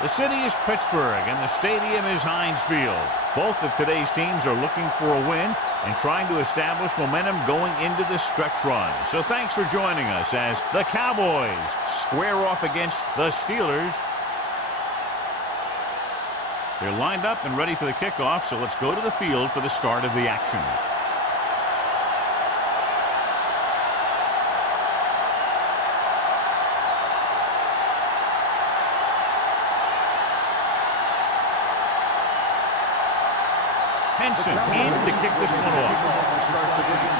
The city is Pittsburgh, and the stadium is Heinz Field. Both of today's teams are looking for a win and trying to establish momentum going into the stretch run. So thanks for joining us as the Cowboys square off against the Steelers. They're lined up and ready for the kickoff, so let's go to the field for the start of the action. Henson in to kick this one off. To start the game.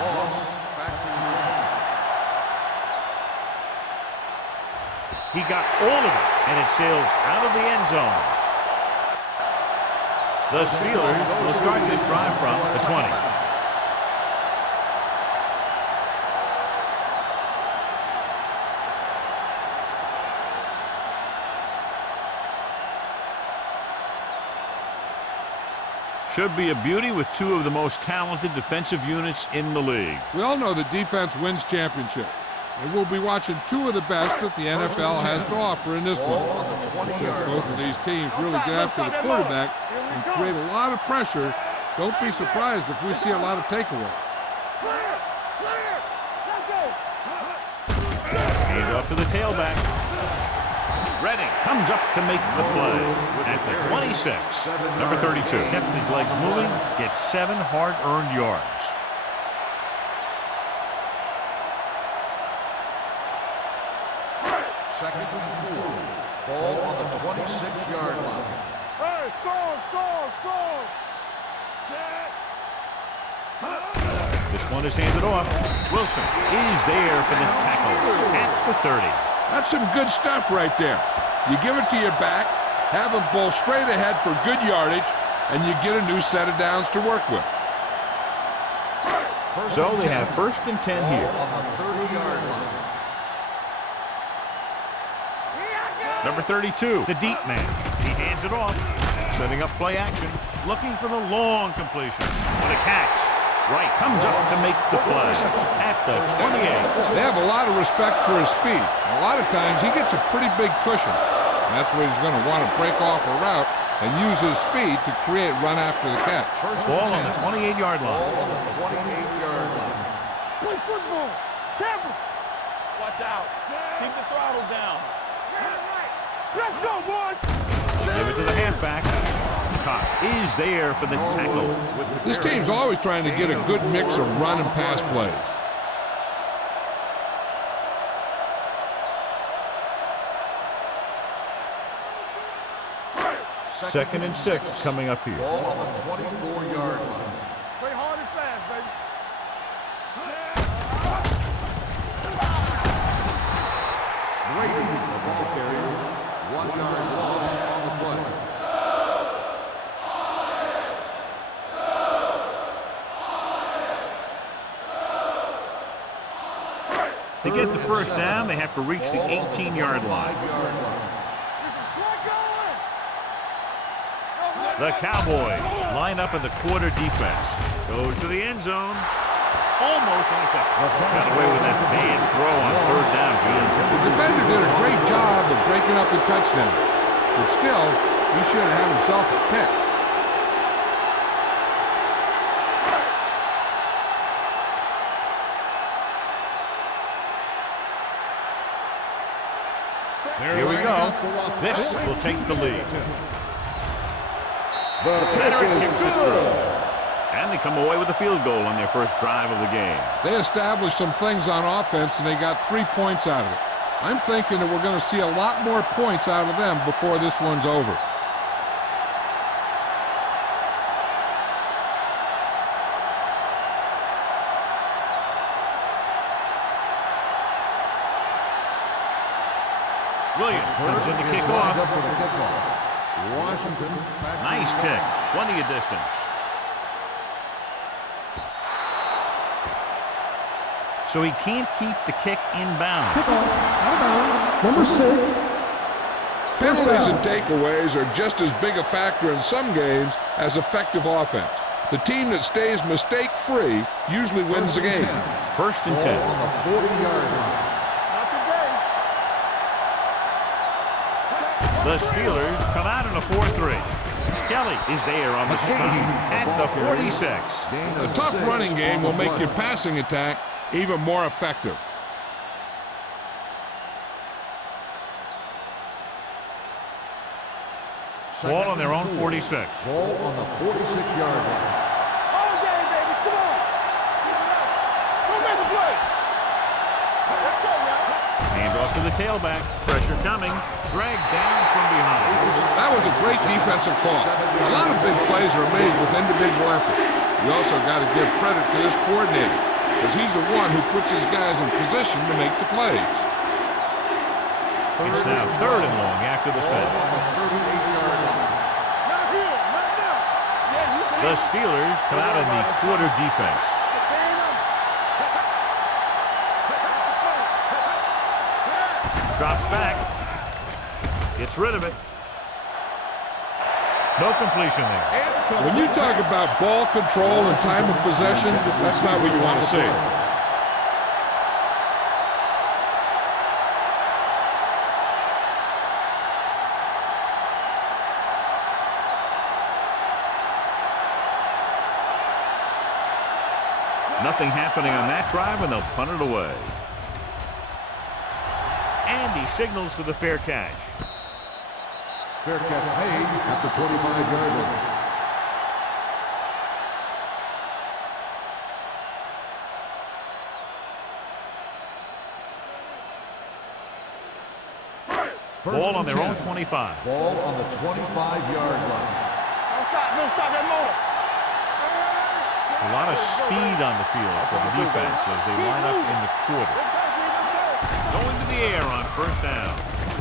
Moss back to the He got all of it, and it sails out of the end zone. The Steelers will start this drive from the 20. Should be a beauty with two of the most talented defensive units in the league. We all know that defense wins championships. And we'll be watching two of the best that the NFL has to offer in this one. Since both of these teams really get after the quarterback and create a lot of pressure, don't be surprised if we see a lot of takeaways. Hand off to the tailback. Redding comes up to make the play at the 26. Number 32 kept his legs moving, gets 7 hard-earned yards. Second and 4. Ball on the 26-yard line. Hey, score! This one is handed off. Wilson is there for the tackle at the 30. That's some good stuff right there. You give it to your back, have him pull straight ahead for good yardage, and you get a new set of downs to work with. So they have 1st and 10 here. On the 30-yard line. Number 32, the deep man. He hands it off, setting up play action, looking for the long completion. What a catch. Wright comes up to make the play at the 28. They have a lot of respect for his speed. A lot of times he gets a pretty big cushion. And that's where he's going to want to break off a route and use his speed to create run after the catch. Ball on the 28-yard line. Ball on the 28-yard line. Play football! Tampa! Watch out! Keep the throttle down. Let's go, boys! They give it to the halfback. Cox is there for the tackle. This team's always trying to get a good mix of run and pass plays. Second and 6 coming up here. Ball on the 24-yard line. Play hard and fast, baby. Brady, the ball carrier. 1-yard loss on the play. To get the first down, they have to reach the 18-yard line. The Cowboys line up in the quarter defense. Goes to the end zone. Almost intercepted. Got away with that bad throw on 3rd down, Gene. The defender did a great job of breaking up the touchdown. But still, he should have had himself a pick. Here we go. This will take the lead. Leonard kicks it through. And they come away with a field goal on their first drive of the game. They established some things on offense, and they got 3 points out of it. I'm thinking that we're going to see a lot more points out of them before this one's over. Williams comes in to kick off. Washington. Nice kick. Plenty of distance. So he can't keep the kick inbound. Number 6. Penalties and takeaways are just as big a factor in some games as effective offense. The team that stays mistake-free usually wins the game. 1st and 10. On the 40-yard line. Not today. The Steelers come out in a 4-3. Kelly is there on the stop at the 46. A tough running game will make your passing attack even more effective. Ball on their own 46. Ball on the 46-yard line. All game, baby. Come on. Go make the play. Let's go now. Hand off to the tailback. Pressure coming. Dragged down from behind. That was a great defensive call. A lot of big plays are made with individual effort. You also got to give credit to this coordinator, because he's the one who puts his guys in position to make the plays. It's now 3rd and long after the set. On the 38-yard line. Not here. Not now. Yeah, you see. The Steelers come out in the quarter defense. Drops back. Gets rid of it. No completion there. When you talk about ball control and time of possession, that's not what you want to see. Nothing happening on that drive, and they'll punt it away. And he signals for the fair catch. Fair catch made at the 25-yard line. Ball on their own 25. Ball on the 25-yard line. Don't stop that motor. A lot of speed on the field for the defense as they line up in the quarter. Going to the air on 1st down.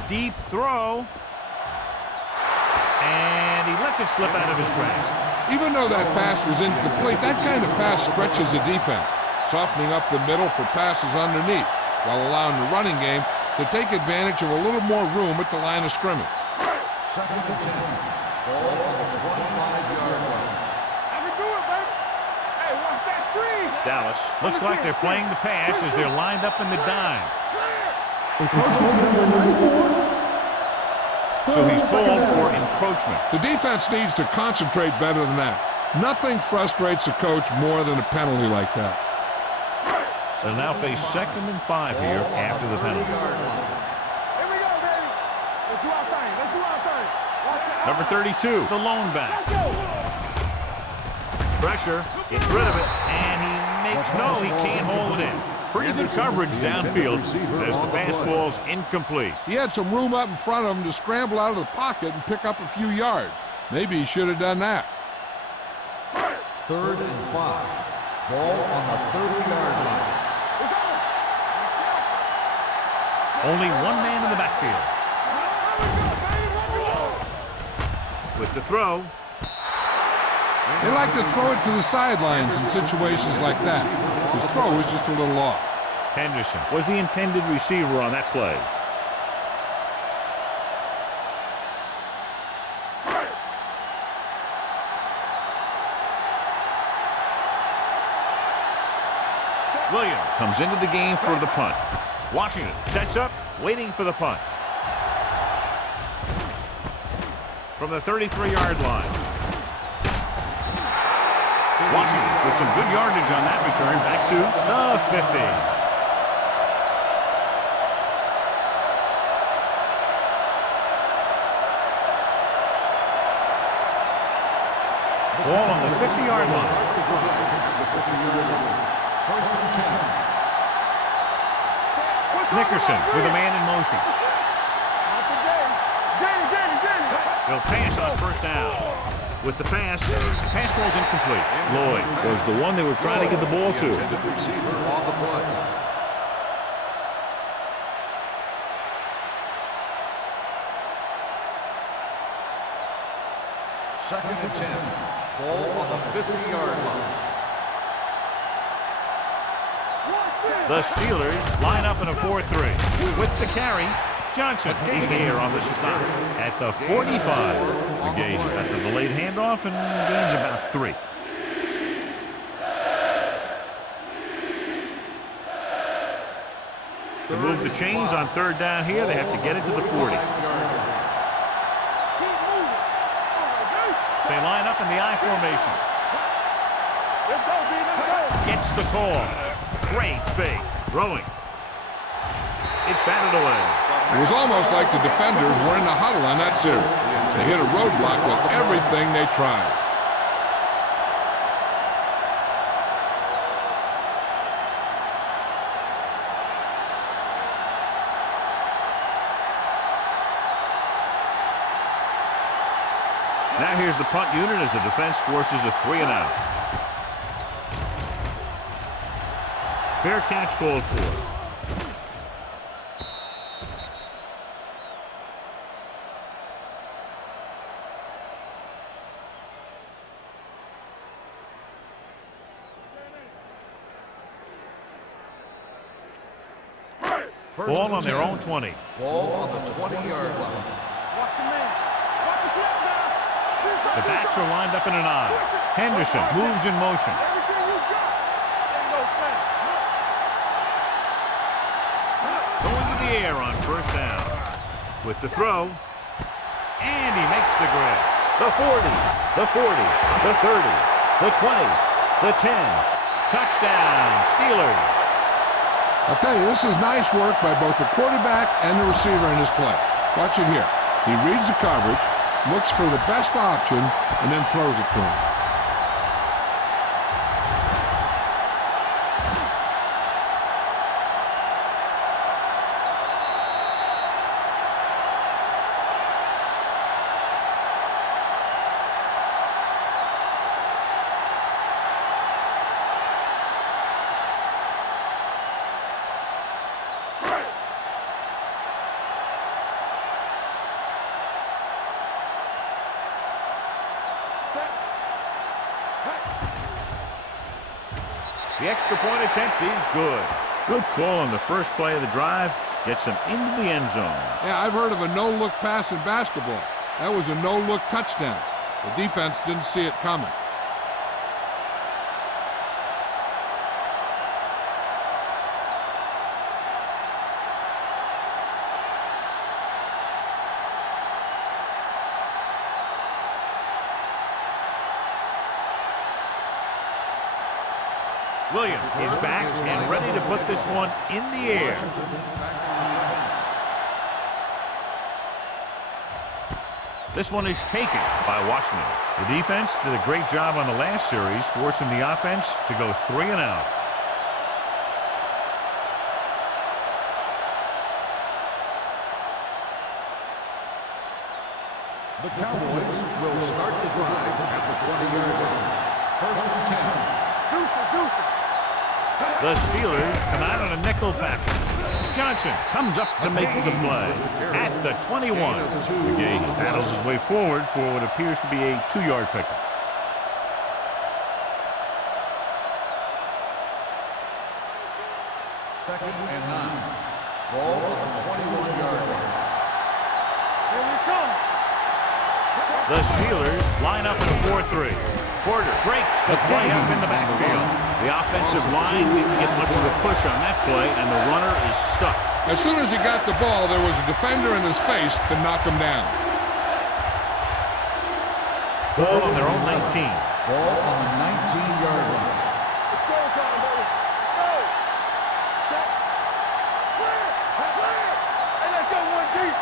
Deep throw. And he lets it slip out of his grasp. Even though that pass was incomplete, that kind of pass stretches the defense, softening up the middle for passes underneath, while allowing the running game to take advantage of a little more room at the line of scrimmage. 2nd and 10. Ball on the 25-yard line. I can do it, baby. Hey, watch that screen. Dallas looks like they're playing the pass as they're lined up in the dime. Encroachment number 94. So he's called for encroachment. The defense needs to concentrate better than that. Nothing frustrates a coach more than a penalty like that. They'll now face 2nd and 5 here after the penalty. Here we go, baby. Let's do our thing. Let's do our thing. Watch out. Number 32, the lone back. Let's go. Pressure, gets rid of it, and he makes no, he can't hold it in. Pretty good coverage downfield as the pass falls incomplete. He had some room up in front of him to scramble out of the pocket and pick up a few yards. Maybe he should have done that. 3rd and 5. Ball on the 30-yard line. Only one man in the backfield. With the throw. They like to throw it to the sidelines in situations like that. His throw was just a little off. Henderson was the intended receiver on that play. Williams comes into the game for the punt. Washington sets up, waiting for the punt. From the 33-yard line. Washington with some good yardage on that return back to the 50. Ball on the 50-yard line. 1st and 10. Nickerson with a man in motion. They'll pass on 1st down. With the pass falls incomplete. Lloyd was the one they were trying to get the ball to. Intended receiver on the play. Second and 10. Ball on the 50-yard line. The Steelers line up in a 4-3. With the carry, Johnson is there on the stop at the 45. McGee at the delayed handoff and gains about 3. To move the chains on 3rd down here, they have to get it to the 40. They line up in the I formation. Let's go, B. Let's go. Gets the call. Great fake. Throwing. It's batted away. It was almost like the defenders were in the huddle on that series. They hit a roadblock with everything they tried. Now here's the punt unit as the defense forces a 3-and-out. Fair catch called for. Ball on their own 20. Ball on the 20-yard line. Watch your man. Watch his left now. The backs are lined up in an I. Henderson moves in motion. Everything you got. Ain't no thing. Going to the air on first down. With the throw. And he makes the grab. The 40, the 40, the 30, the 20, the 10. Touchdown, Steelers. I'll tell you, this is nice work by both the quarterback and the receiver in his play. Watch it here. He reads the coverage, looks for the best option, and then throws it to him. The extra point attempt is good. Good call on the first play of the drive. Gets them into the end zone. Yeah, I've heard of a no-look pass in basketball. That was a no-look touchdown. The defense didn't see it coming. Williams is back and ready to put this one in the air. This one is taken by Washington. The defense did a great job on the last series, forcing the offense to go 3-and-out. The Cowboys will start the drive at the 20-yard line. First and 10. The Steelers come out on a nickel package. Johnson comes up to make the play at the 21. McGahee battles his way forward for what appears to be a 2-yard pickup. Second and 9. Ball on the 21-yard line. Here we come. The Steelers line up in a 4-3. Porter breaks the play up in the backfield. The offensive line didn't get much of a push on that play, and the runner is stuck. As soon as he got the ball, there was a defender in his face to knock him down. Ball on their own 19. Ball on the 19-yard line. It's go time, baby. Go. Set. Clear. Clear. Hey, let's go one deep.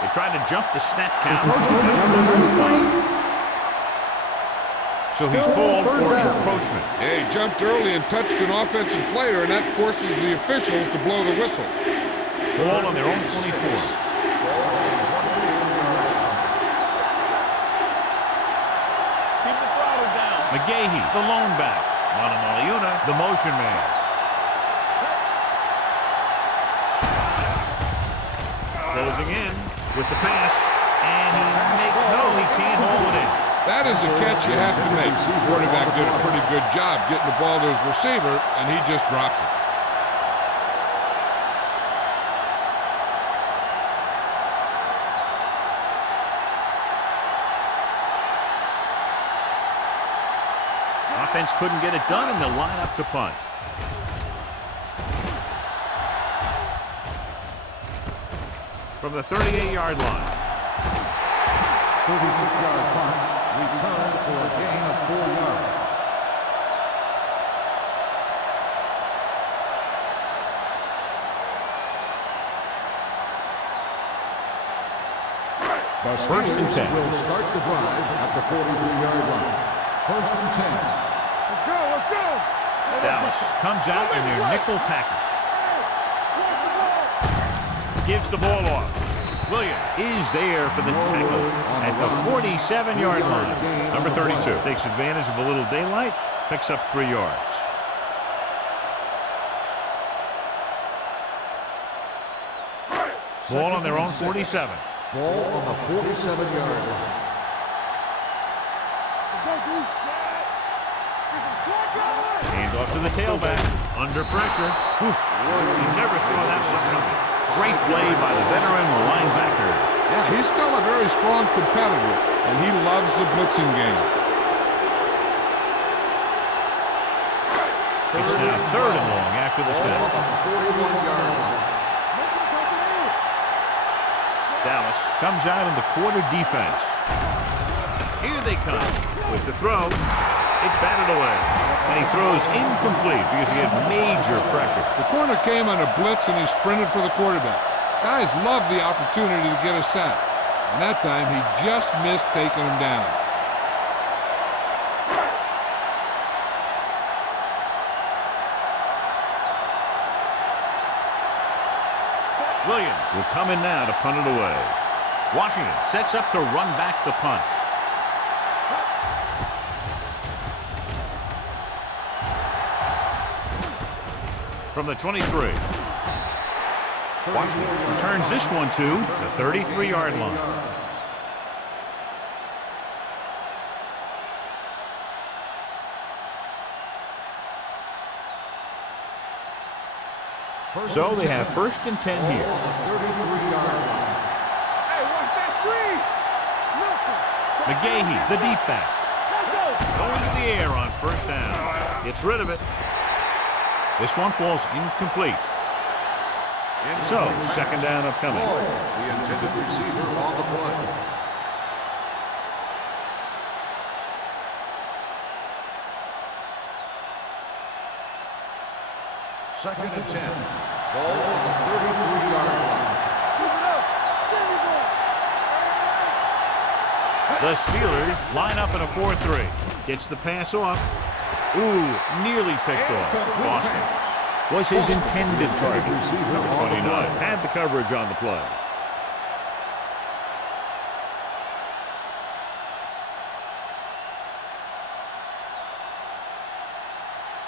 They tried to jump the snap count. Encroachment number 93. So he's called for encroachment. Yeah, he jumped early and touched an offensive player, and that forces the officials to blow the whistle. Ball on their own 24. Keep the throttle down. McGahee, the lone back. Monomaliuna, the motion man. Closing in with the pass, and he can't hold it in. That is a catch you have to make. The quarterback did a pretty good job getting the ball to his receiver, and he just dropped it. Offense couldn't get it done, and they'll line up to punt. From the 38-yard line. 36-yard punt, returned for a gain of 4 yards. The First and 10. will start the drive at the 43-yard line. First and 10. Let's go, let's go. Dallas comes out in their nickel package. Gives the ball off. Williams is there for the tackle at the 47-yard line. Number 32 takes advantage of a little daylight, picks up 3 yards. Ball on their own 47. Ball on the 47-yard line. Hand off to the tailback. Under pressure. Oof. You never saw that one coming. Great play by the veteran linebacker. Yeah, he's still a very strong competitor, and he loves the blitzing game. It's now 3rd and long after the set. Ball on the 41-yard line. Dallas comes out in the quarter defense. Here they come with the throw. It's batted away. And he throws incomplete because he had major pressure. The corner came on a blitz, and he sprinted for the quarterback. Guys love the opportunity to get a sack. And that time, he just missed taking him down. Williams will come in now to punt it away. Washington sets up to run back the punt. From the 23. Washington returns this one to the 33-yard line. So they have 1st and 10 here. 33-yard line. Hey, watch that screen. McGahee, the deep back. Going to the air on 1st down. Gets rid of it. This one falls incomplete. So, 2nd down upcoming. The intended receiver on the play. Second and 10. Ball on the 33-yard line. The Steelers line up in a 4-3. Gets the pass off. Ooh, nearly picked off. Boston was his intended target. Number 29 had the coverage on the play.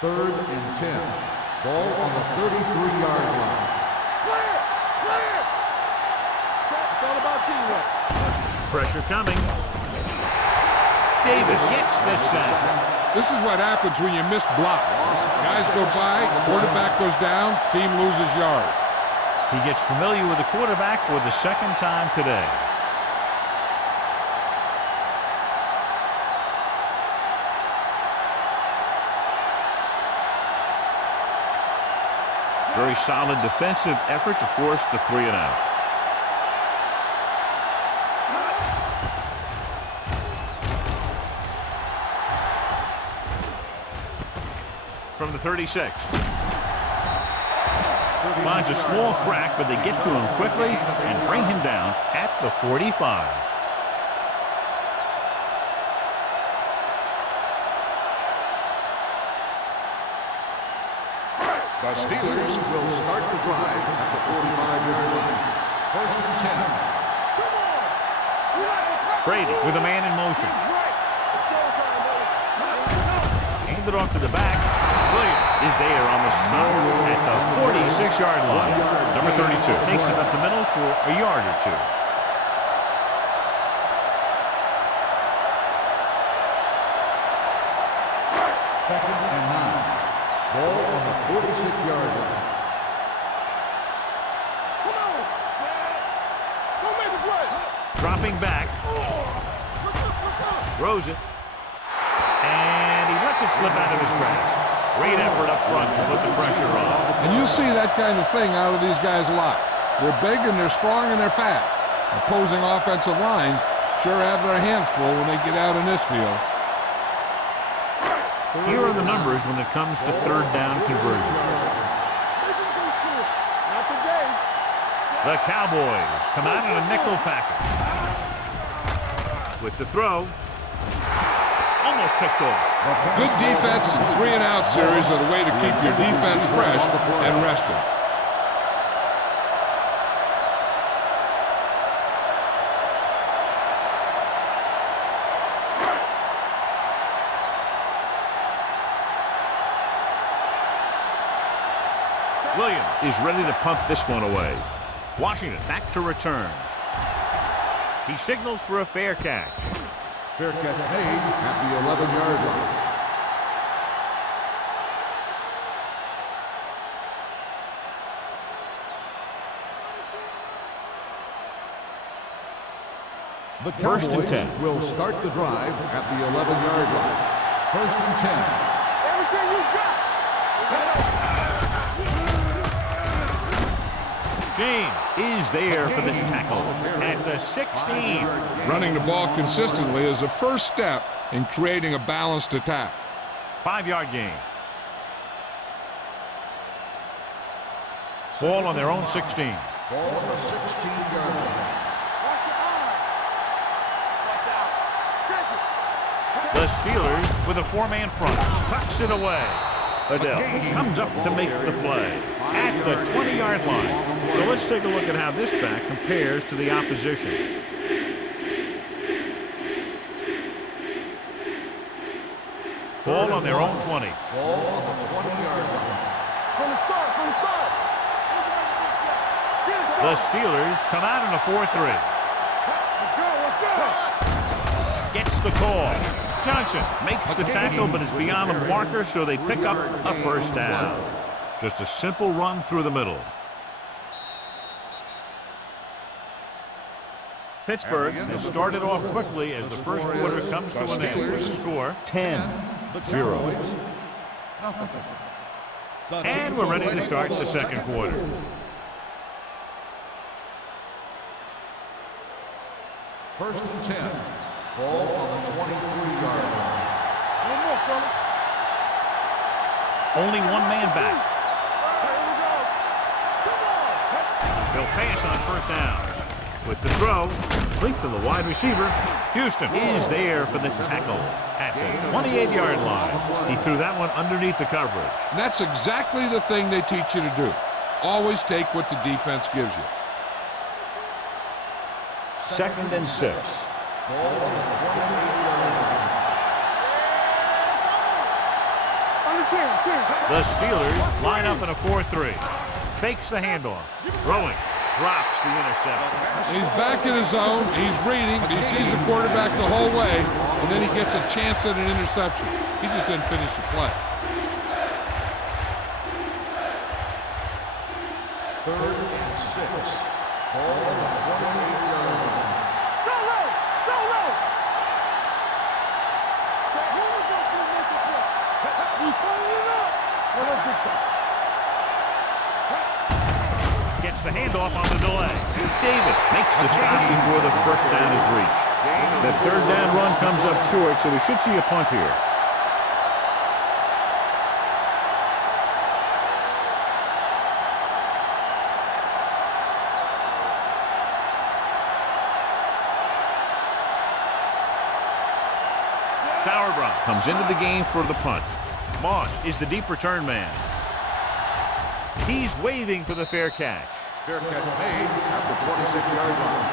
Third and 10. Ball on the 33-yard line. Clear! Clear! It's all about teamwork. Pressure coming. Davis gets the sack. This is what happens when you miss block. Guys go by, quarterback goes down, team loses yard. He gets familiar with the quarterback for the 2nd time today. Very solid defensive effort to force the 3 and out. From the 36. Finds a small crack, but they get to him quickly and bring him down at the 45. The Steelers will start the drive at the 45-yard line. 1st and 10. Brady with a man in motion. Hand it off to the back. Williams is there on the stop at the 46-yard line. Number 32 takes it up the middle for a yard or 2. Second and 9. Ball on the 46-yard line. Come on, Sam. Don't make a play. Dropping back. Throws it. And he lets it slip out of his grasp. Great effort up front to put the pressure on. And you see that kind of thing out of these guys a lot. They're big and they're strong and they're fast. Opposing offensive line sure have their hands full when they get out in this field. Here are the numbers when it comes to third down conversions. Not today. The Cowboys come out in a nickel package. With the throw. Almost picked off. Good defense and 3-and-out series are the way to keep your defense fresh and rested. Williams is ready to punt this one away. Washington back to return. He signals for a fair catch. Fair catch made at the 11-yard line. The First and Cowboys 10. will start the drive at the 11-yard line. First and 10. Everything you got. James is there for the tackle at the 16. Running the ball consistently is the first step in creating a balanced attack. 5-yard gain. Ball on their own 16. Ball on the 16-yard line. Watch your eyes. Watch out. Check it. The Steelers with a 4-man front. Tucks it away. Adele comes up to make the play at the 20-yard line. So let's take a look at how this back compares to the opposition. Ball on their own 20. Ball on the 20-yard line. From the start. The Steelers come out in a 4-3. Let's go. Gets the call. Johnson makes the tackle, but is beyond the marker, so they pick up a first down. Just a simple run through the middle. Pittsburgh has started off quickly as the first quarter comes to an end with the score 10-0. And we're ready to start the second quarter. First and 10. Ball on the 23-yard line. One more, fella. Only one man back. Here we go. Come on. They'll pass on first down. With the throw, complete to the wide receiver. Houston is there for the tackle at the 28-yard line. He threw that one underneath the coverage. And that's exactly the thing they teach you to do. Always take what the defense gives you. Second and 6. Ball on the 28-yard line. Under 10. The Steelers line up in a 4-3. Fakes the handoff. Throwing. Drops the interception. He's back in his zone. He's reading. He sees the quarterback the whole way, and then he gets a chance at an interception. He just didn't finish the play. Third and 6. Ball on the 28-yard line. Go low. Go low. Stop. Here we go. We turning it up. Well, that's big time. Gets the handoff on the delay. Davis makes the stop before the first down is reached. That third down run comes up short, so we should see a punt here. Sauerbrunn comes into the game for the punt. Moss is the deep return man. He's waving for the fair catch. Fair catch made at the 26-yard line.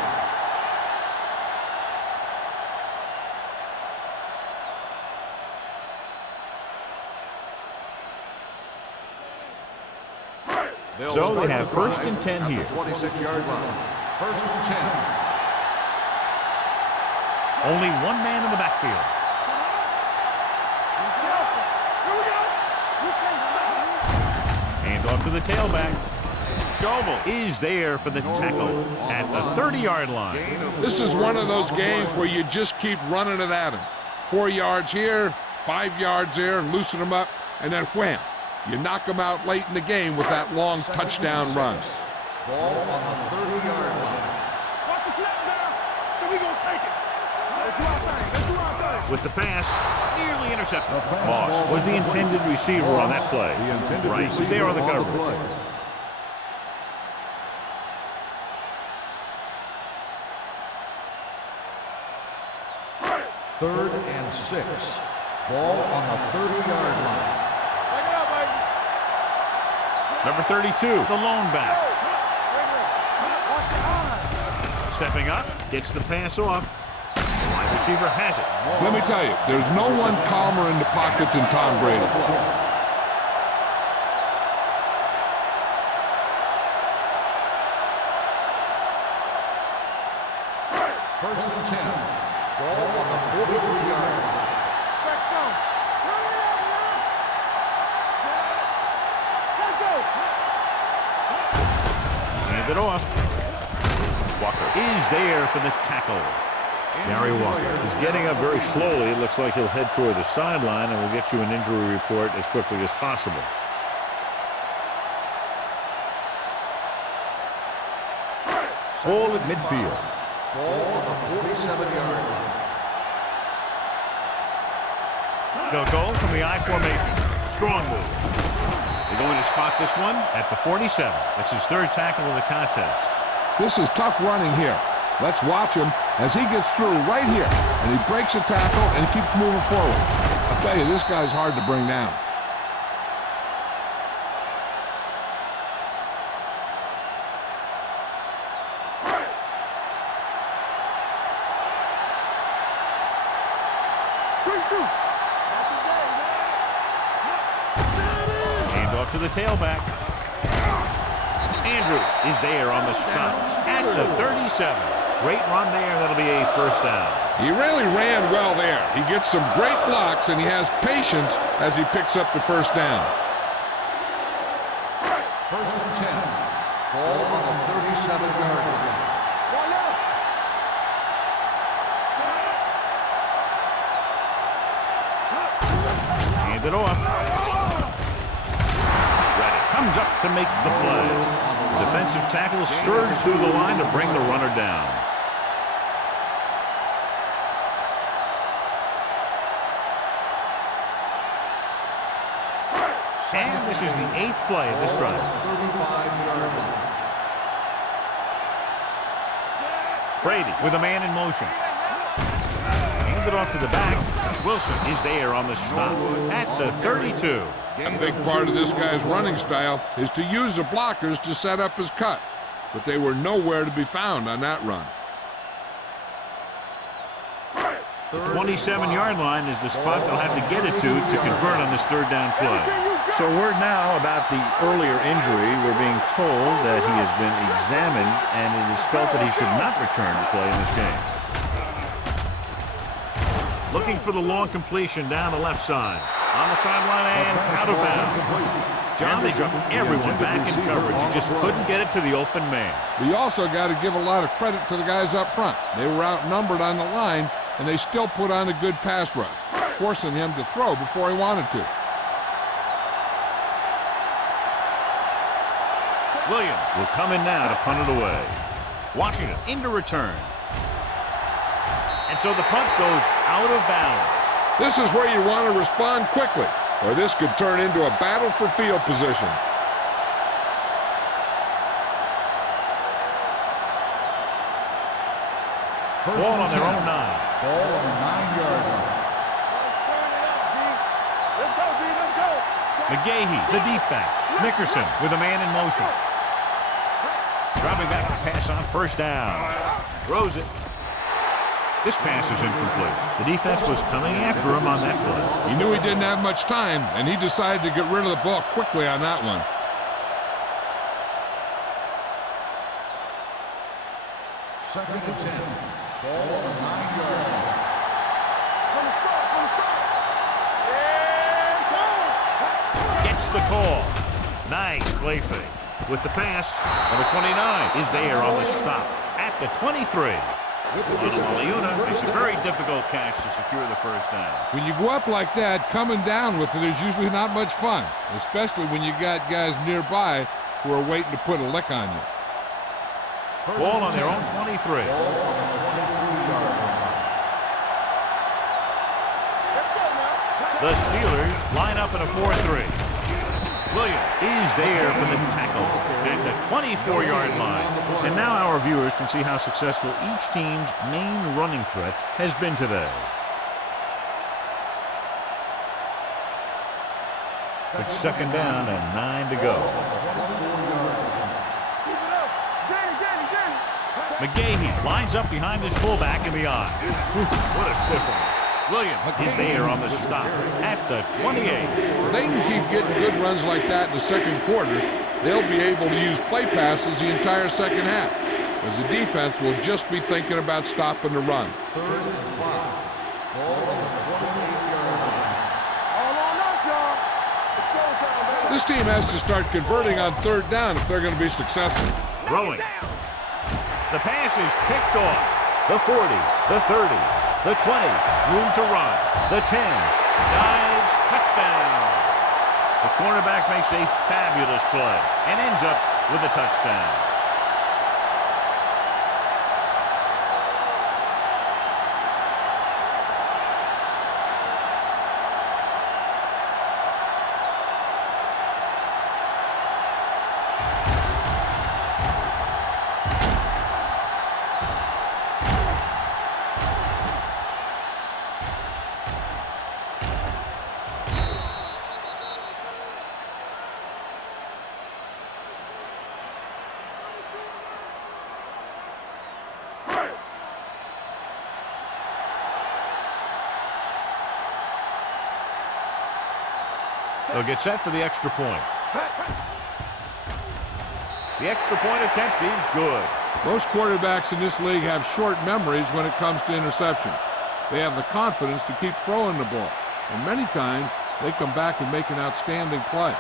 So they have first and 10 here. 26-yard line. First and 10. Only one man in the backfield. Hand off to the tailback. Schauble is there for the tackle at the 30-yard line. This is one of those games where you just keep running it at him. 4 yards here, 5 yards there, and loosen them up, and then wham. You knock them out late in the game with that long touchdown run. Ball on the 30-yard line. Watch the snap down. So we gonna take it. With the pass, nearly intercepted. Moss was the intended receiver on that play. Rice was there on the coverage. Third and 6. Ball on the 30-yard line. Number 32, the lone back. Stepping up, gets the pass off. The wide receiver has it. Let me tell you, there's no one calmer in the pocket than Tom Brady. First and 10. Ball on the 43-yard line. Hand it off. Walker is there for the tackle. Gary Walker is getting up very slowly. It looks like he'll head toward the sideline, and we'll get you an injury report as quickly as possible. Ball at midfield. Ball on the 47-yard line. They'll go from the I formation. Strong move. They're going to spot this one at the 47. That's his third tackle of the contest. This is tough running here. Let's watch him as he gets through right here. And he breaks a tackle and he keeps moving forward. I'll tell you, this guy's hard to bring down. Hand off to the tailback. Andrews is there on the stop at the 37. Great run there. That'll be a first down. He really ran well there. He gets some great blocks and he has patience as he picks up the first down. First and 10. Ball on the 37-yard line. Hand it off. Ready. Comes up to make the play. Defensive tackle surges through the line to bring the runner down. And this is the 8th play of this drive. 35-yard line. Brady with a man in motion. Hand it off to the back. Wilson is there on the stop at the 32. A big part of this guy's running style is to use the blockers to set up his cut. But they were nowhere to be found on that run. The 27-yard line is the spot they'll have to get it to convert on this third down play. So word now about the earlier injury. We're being told that he has been examined and it is felt that he should not return to play in this game. Looking for the long completion down the left side. On the sideline and out of bounds. John, they dropped everyone back in coverage. You just couldn't get it to the open man. We also got to give a lot of credit to the guys up front. They were outnumbered on the line, and they still put on a good pass rush, forcing him to throw before he wanted to. Williams will come in now to punt it away. Washington into return. And so the punt goes out of bounds. This is where you want to respond quickly, or this could turn into a battle for field position. Ball on their own 9. Ball on the 9-yard line. McGahee, the deep back. Nickerson with a man in motion. Dropping back to pass on first down. Throws it. This pass is incomplete. The defense was coming after him on that play. He knew he didn't have much time, and he decided to get rid of the ball quickly on that one. Second and 10. Ball on the 9-yard line. Gets the call. Nice play fake. With the pass, number 29 is there on the stop at the 23. Aliuna makes a very difficult catch to secure the first down. When you go up like that, coming down with it is usually not much fun, especially when you got guys nearby who are waiting to put a lick on you. Ball on their own 23. Ball on the 23-yard line. The Steelers line up in a 4-3. Williams is there for the tackle at the 24-yard line. And now our viewers can see how successful each team's main running threat has been today. It's second down and 9 to go. McGahee lines up behind his fullback in the eye. What a stiff one. Williams is there on the stop at the 28. If they can keep getting good runs like that in the second quarter, they'll be able to use play passes the entire second half, as the defense will just be thinking about stopping the run. Third and 5. Ball on the 28-yard line. All on us, y'all. It's showtime, baby. This team has to start converting on third down if they're going to be successful. Throwing. The pass is picked off. The 40, the 30, the 20, room to run. The 10, dives, touchdown. The cornerback makes a fabulous play and ends up with a touchdown. They'll get set for the extra point. The extra point attempt is good. Most quarterbacks in this league have short memories when it comes to interception. They have the confidence to keep throwing the ball, and many times they come back and make an outstanding play.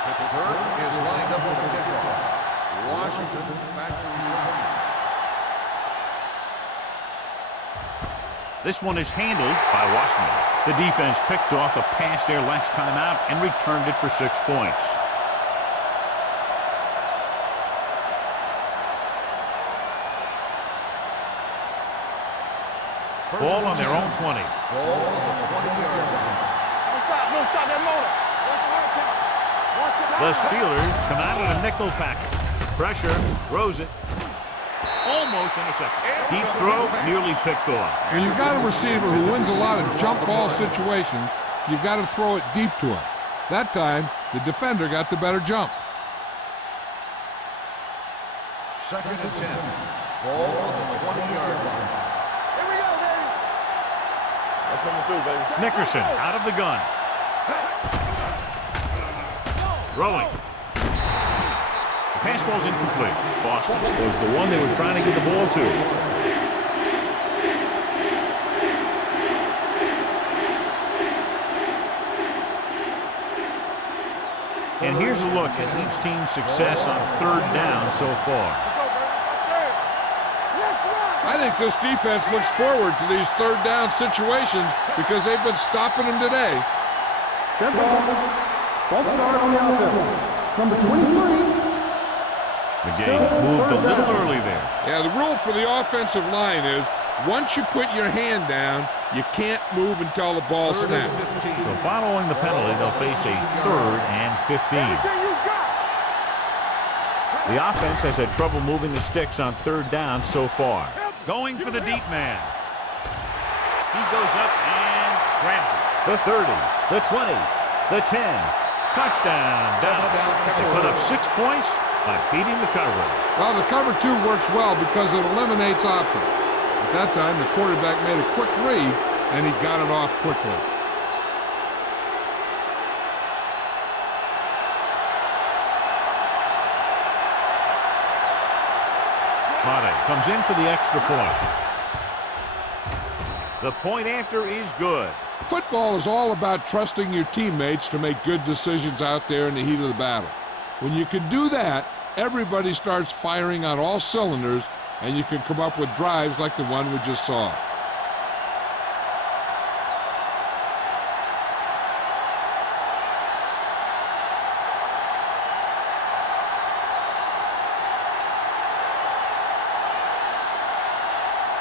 Pittsburgh is lined up for the kickoff. Washington back to return. This one is handled by Washington. The defense picked off a pass there last time out and returned it for 6 points. Ball on their own 20. Ball on the 20-yard line. Don't stop that motor. Watch the hard count. Watch it. The Steelers come out in a nickel package. Pressure, throws it. Almost intercepted. Deep throw, nearly picked off. When you've got a receiver who wins a lot of jump ball situations, you've got to throw it deep to him. That time, the defender got the better jump. Second and 10. Ball on the 20-yard line. Here we go, baby. They're coming through, baby. Nickerson out of the gun. Throwing. The pass ball's incomplete. Boston was the one they were trying to get the ball to. And here's a look at each team's success on third down so far. I think this defense looks forward to these third down situations because they've been stopping them today. Dead ball. Ball start on the offense. Number 23. McGahee moved a little early there. Yeah, the rule for the offensive line is once you put your hand down, you can't move until the ball snaps. So following the penalty, they'll face a 3rd and 15. The offense has had trouble moving the sticks on third down so far. Going for the deep man. He goes up and grabs it. The 30, the 20, the 10. Touchdown. Down. They put up 6 points by beating the coverage. Well, the cover 2 works well because it eliminates options. At that time, the quarterback made a quick read, and he got it off quickly. Mate comes in for the extra point. The point after is good. Football is all about trusting your teammates to make good decisions out there in the heat of the battle. When you can do that, everybody starts firing on all cylinders, and you can come up with drives like the one we just saw.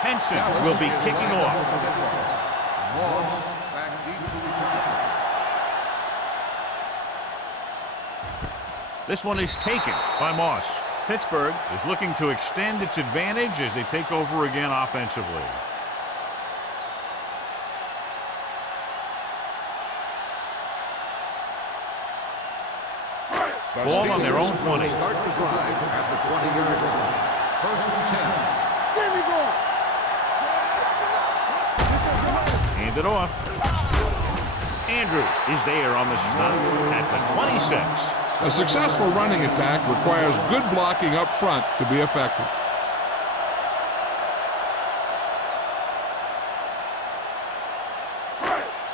Henson will be kicking off. Moss back deep to return. This one is taken by Moss. Pittsburgh is looking to extend its advantage as they take over again offensively. Ball on their own 20. Start the drive at the 20-yard line. 1st and 10. Here we go. Hand it off. Andrews is there on the stop at the 26. A successful running attack requires good blocking up front to be effective.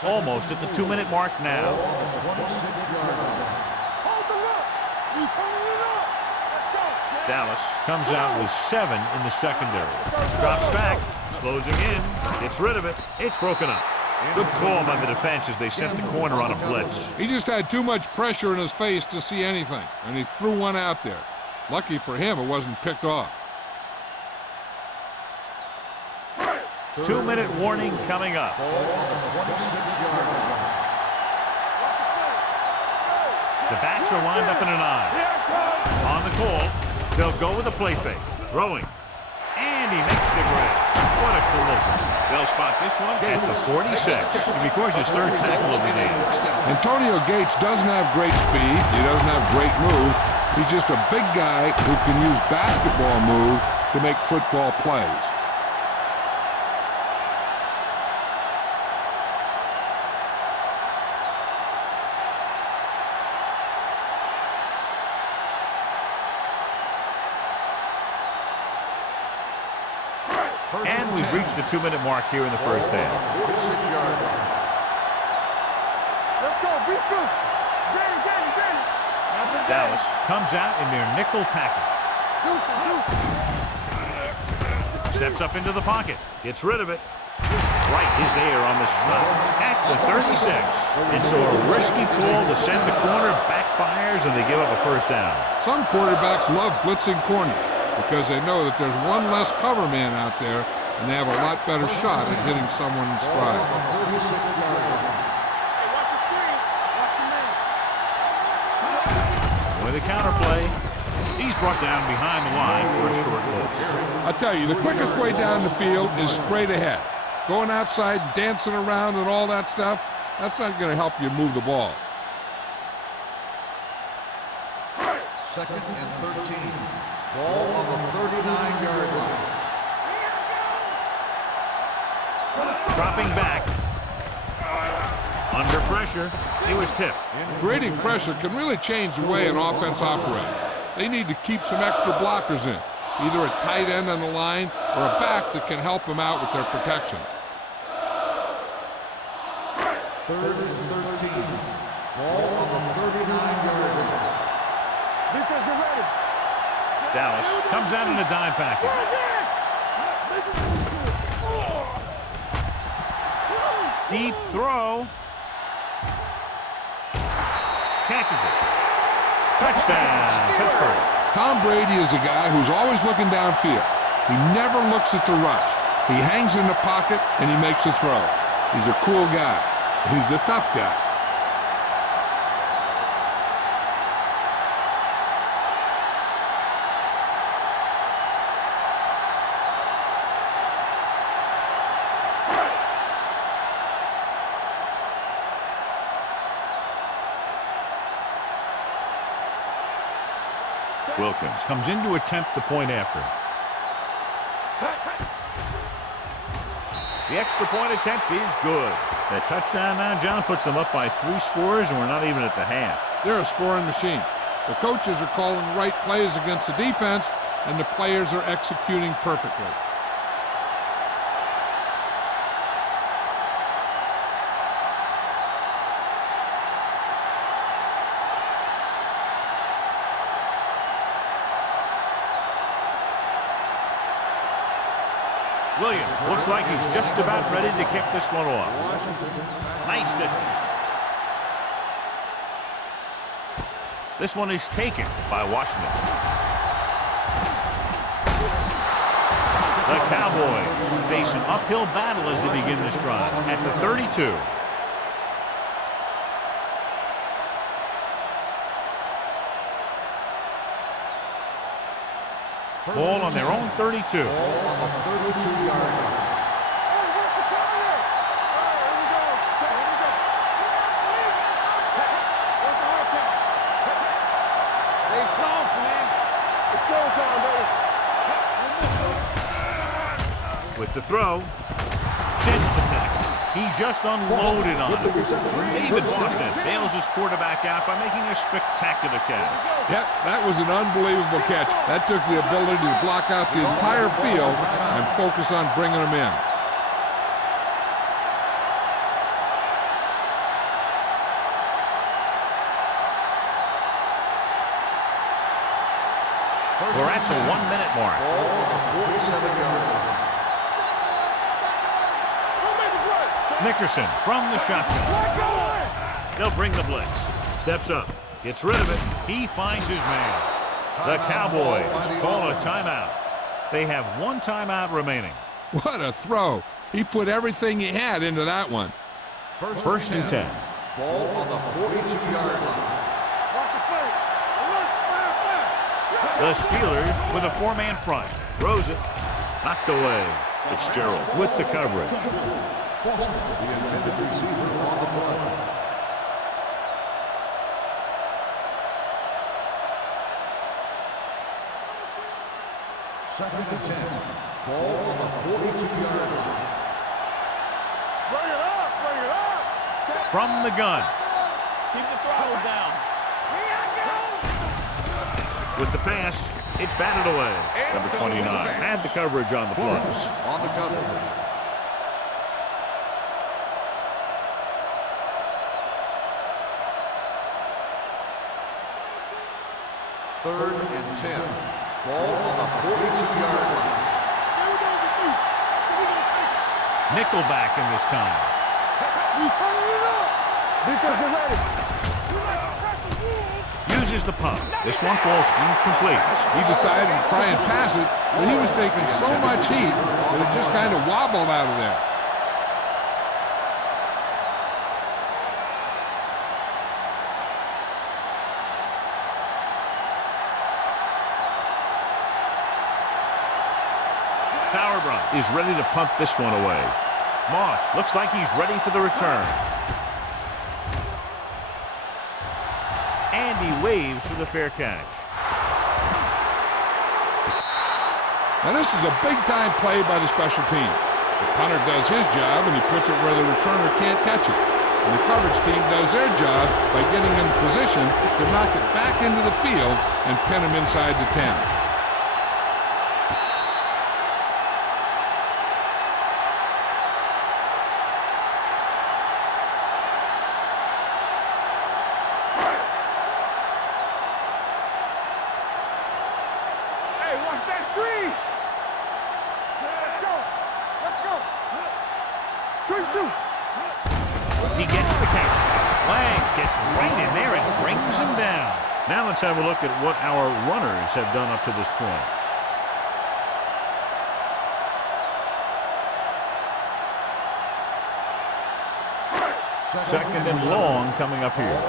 Almost at the 2-minute mark now. 26-yard line. Hold the look. You turning it up. Let's go. Dallas comes out with 7 in the secondary. Drops back, closing in, gets rid of it. It's broken up. Good call by the defense as they sent the corner on a blitz. He just had too much pressure in his face to see anything, and he threw one out there. Lucky for him, it wasn't picked off. 2-minute warning coming up. Ball on the 26-yard line. The backs are lined up in an eye. On the call, they'll go with a play fake. Throwing. And he makes the grab. What a collision. They'll spot this one at the 46. He records his 3rd tackle of the game. Antonio Gates doesn't have great speed. He doesn't have great move. He's just a big guy who can use basketball moves to make football plays. And we've reached the 2-minute mark here in the first half. 46-yard line. Let's go. Be good. Danny. Dallas comes out in their nickel package. Steps up into the pocket. Gets rid of it. Wright is there on the stop at the 36. And so a risky call to send the corner backfires, and they give up a 1st down. Some quarterbacks love blitzing corners because they know that there's one less cover man out there, and they have a lot better shot at hitting someone in stride. 36-yard line. Hey, watch the screen. Watch your man. With a counterplay, he's brought down behind the line for a short blitz. I tell you, the quickest way down the field is straight ahead. Going outside, dancing around and all that stuff, that's not going to help you move the ball. 2nd and 13. Ball on the 39-yard line. Dropping back. Under pressure. He was tipped. Creating pressure can really change the way an offense operates. They need to keep some extra blockers in, either a tight end on the line or a back that can help them out with their protection. 3rd and 13. Ball on the 39-yard line. Defense, get ready. Dallas comes out in a dime package. Deep throw. Catches it. Touchdown, Pittsburgh. Tom Brady is a guy who's always looking downfield. He never looks at the rush. He hangs in the pocket and he makes a throw. He's a cool guy. He's a tough guy. Wilkins comes in to attempt the point after. The extra point attempt is good. That touchdown now, John, puts them up by 3 scores, and we're not even at the half. They're a scoring machine. The coaches are calling the right plays against the defense, and the players are executing perfectly. Williams looks like he's just about ready to kick this one off. Nice distance. This one is taken by Washington. The Cowboys face an uphill battle as they begin this drive at the 32. Ball on their own 32. Ball on the 32-yard line. With the throw, sends the tackle. He just unloaded on him. David Boston bails his quarterback out by making a spectacular catch. Yep, that was an unbelievable catch. That took the ability to block out the entire field and focus on bringing them in. We're at the 1-minute mark. Ball on the 47-yard line. Nickerson from the shotgun. They'll bring the blitz. Steps up. Gets rid of it. He finds his man. The Cowboys call a timeout. They have one timeout remaining. What a throw. He put everything he had into that one. First and 10. Ball on the 42-yard line. The Steelers with a 4-man front. Throws it. Knocked away. Fitzgerald with the coverage. Boston, the intended receiver on the play. Second and 10. Ball on the 42-yard line. Bring it up, bring it up. From the gun. Keep the throttle down. With the pass, it's batted away. Number 29 had the coverage on the play. On the coverage. Third and 10. Ball on the 42-yard line. Nickelback in this time. You turning it up. Defense, get ready. Uses the pump. This one falls incomplete. He decided to try and pass it, but he was taking so much heat that it just kind of wobbled out of there. Sauerbrunn is ready to punt this one away. Moss looks like he's ready for the return. And he waves for the fair catch. Now this is a big-time play by the special team. The punter does his job, and he puts it where the returner can't catch it. And the coverage team does their job by getting in position to knock it back into the field and pin him inside the 10. He gets the count. Lang gets right in there and brings him down. Now let's have a look at what our runners have done up to this point. Second and long coming up here.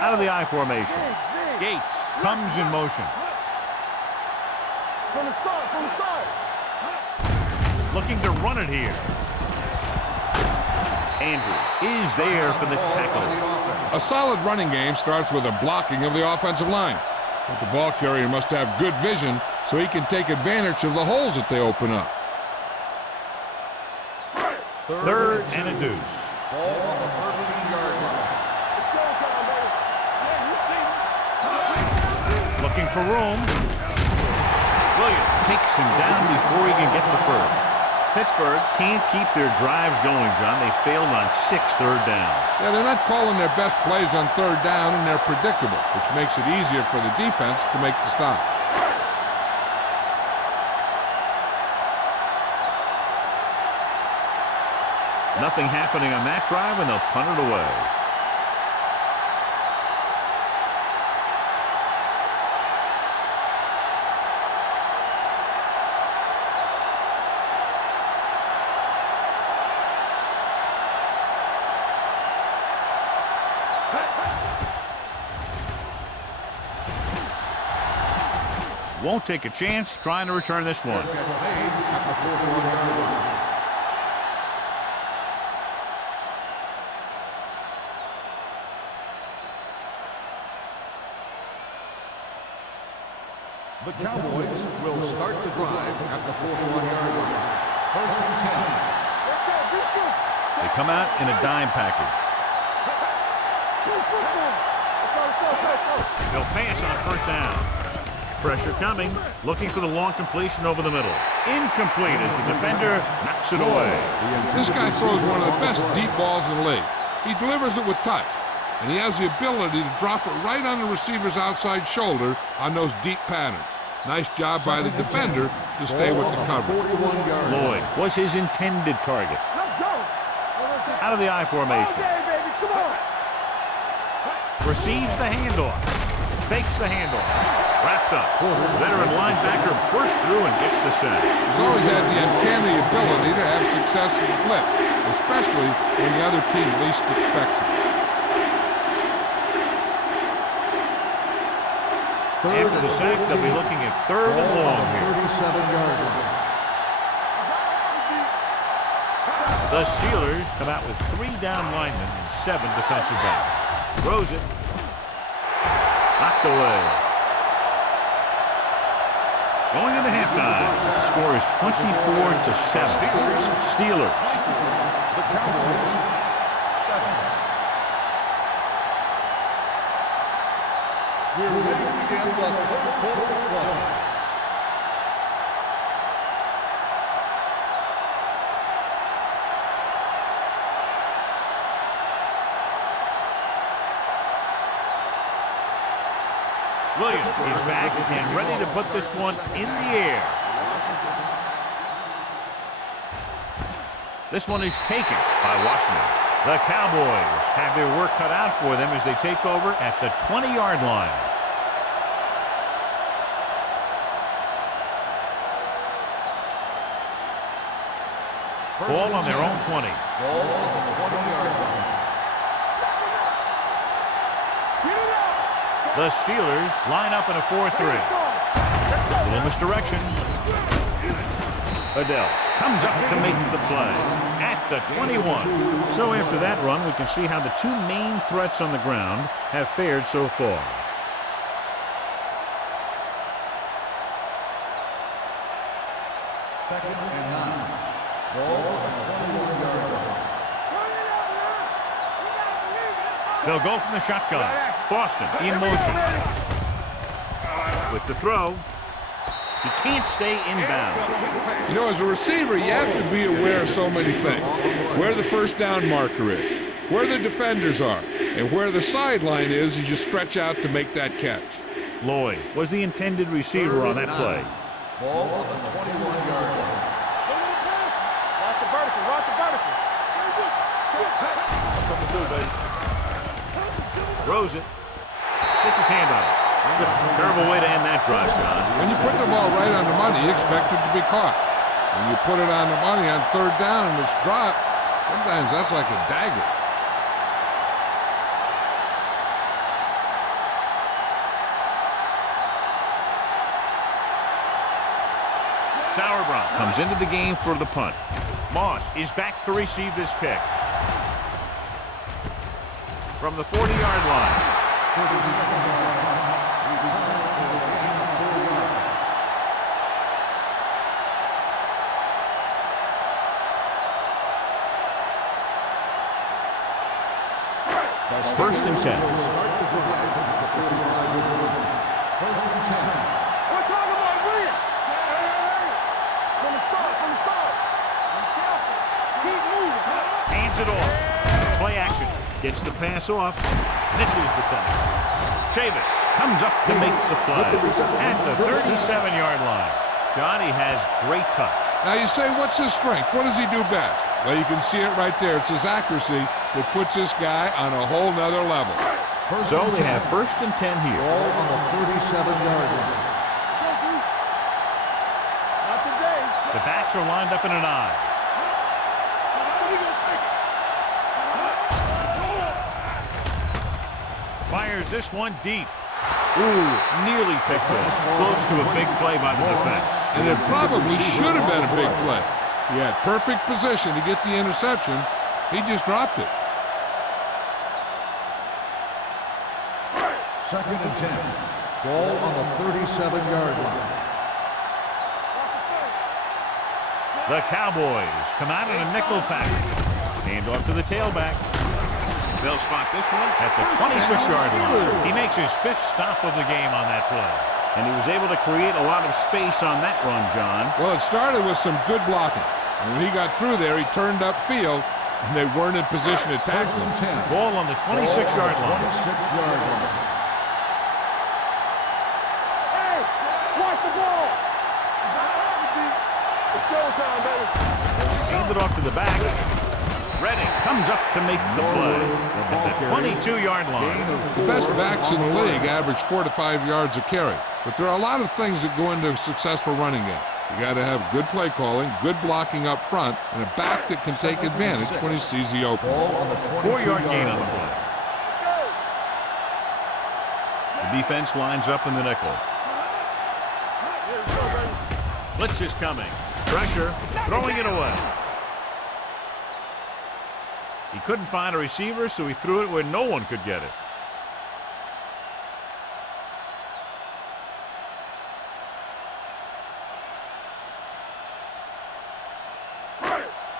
Out of the I formation. Gates comes in motion. From the start, from the start. Looking to run it here. Andrews is there for the tackle. A solid running game starts with a blocking of the offensive line. But the ball carrier must have good vision so he can take advantage of the holes that they open up. Third and a deuce. Ball on the 13-yard line. Looking for room. Williams takes him down before he can get the first. Pittsburgh can't keep their drives going, John. They failed on 6 third downs. Yeah, they're not calling their best plays on third down, and they're predictable, which makes it easier for the defense to make the stop. Nothing happening on that drive, and they'll punt it away. won't take a chance trying to return this one. Catch made at the 41-yard line. The Cowboys will start the drive at the 41-yard line. First and 10. They come out in a dime package. They'll pass on first down. Pressure coming, looking for the long completion over the middle. Incomplete as the defender knocks it away. This guy throws one of the best deep balls in the league. He delivers it with touch, and he has the ability to drop it right on the receiver's outside shoulder on those deep patterns. Nice job by the defender to stay with the coverage. Lloyd was his intended target. Let's go. Out of the I formation. Okay, baby, come on. Receives the handoff. Fakes the handoff. Wrapped up. Veteran linebacker bursts through and gets the sack. He's always had the uncanny ability to have success in the blitz, especially when the other team least expects it. After the sack, they'll be looking at third and long here. 37-yard line. The Steelers come out with 3 down linemen and 7 defensive backs. Throws it. Knocked away. Going into halftime, the score is 24-7. Steelers. The Cowboys, 7. We're ready to begin the third quarter of play. Williams is back and ready to put this one in the air. This one is taken by Washington. The Cowboys have their work cut out for them as they take over at the 20-yard line. Ball on their own 20. Ball on the 20-yard line. The Steelers line up in a 4-3. Little misdirection. Adele comes up to make the play at the 21. So after that run, we can see how the 2 main threats on the ground have fared so far. Second and 9. Ball on the 21-yard line. They'll go from the shotgun. Boston in motion. With the throw, he can't stay inbounds. You know, as a receiver, you have to be aware of so many things. Where the first down marker is, where the defenders are, and where the sideline is as you stretch out to make that catch. Lloyd was the intended receiver on that play. Ball on the 21-yard line. Watch the vertical, watch the vertical. That's what we do, baby. Throws it. Gets his hand on it. Terrible way to end that drive, John. When you put the ball right on the money, you expect it to be caught. When you put it on the money on third down and it's dropped, sometimes that's like a dagger. Sauerbrunn comes into the game for the punt. Moss is back to receive this kick. From the 40-yard line. First and 10. Start the drive at the 45-yard line. First and 10. We're talking about Williams. From the start. Keep moving. Hands it off. Play action. Gets the pass off. This is the time. Chavis comes up to make the play at the 37-yard line. Johnny has great touch. Now you say, what's his strength? What does he do best? Well, you can see it right there. It's his accuracy that puts this guy on a whole nother level. So they have first and 10 here. Ball on the 37-yard line. Not today. The backs are lined up in an I. Fires this one deep. Ooh, nearly picked off. Close to a big play by the defense. And it probably should have been a big play. He had perfect position to get the interception. He just dropped it. 2nd and 10. Ball on the 37-yard line. The Cowboys come out in a nickel package. Hand off to the tailback. They'll spot this one at the 26-yard line. He makes his 5th stop of the game on that play. And he was able to create a lot of space on that run, John. Well, it started with some good blocking. And when he got through there, he turned upfield, and they weren't in position to tackle him. 10. Ball on the 26-yard line. 26-yard line. Hey, watch the ball. It's showtime, baby. Hand it off to the back. Redding comes up to make the play at the 22-yard line. The best backs in the league average 4 to 5 yards a carry. But there are a lot of things that go into a successful running game. You got to have good play calling, good blocking up front, and a back that can take advantage when he sees the open. Ball on the 4-yard gain on the line. play. The defense lines up in the nickel. Blitz is coming. Pressure, throwing it away. He couldn't find a receiver, so he threw it where no one could get it.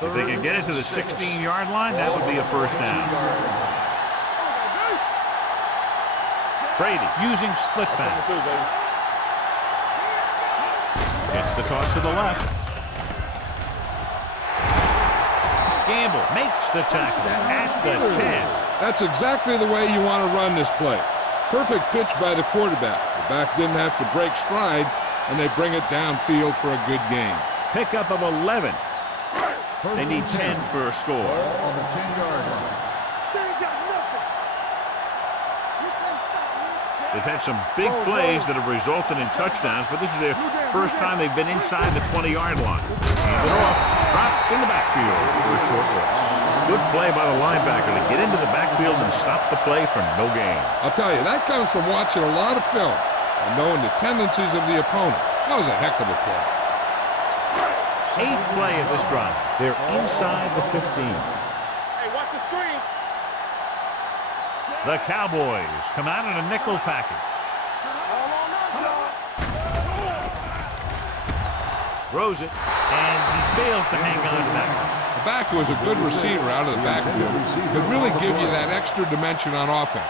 If they can get it to the 16-yard line, that would be a first down. Brady using split backs. Gets the toss to the left. Gamble makes the tackle at the 10. That's exactly the way you want to run this play. Perfect pitch by the quarterback. The back didn't have to break stride, and they bring it downfield for a good gain. Pickup of 11. They need 10 for a score. Ball on the 10-yard line. They've had some big plays that have resulted in touchdowns, but this is their first time they've been inside the 20-yard line. Hand it off, dropped in the backfield for a short loss. Good play by the linebacker to get into the backfield and stop the play for no gain. I'll tell you, that comes from watching a lot of film and knowing the tendencies of the opponent. That was a heck of a play. 8th play of this drive. They're inside the 15. Hey, watch the screen. The Cowboys come out in a nickel package. Throws it, and he fails to hang on to that one. The back was a good receiver out of the backfield. Could really give you that extra dimension on offense.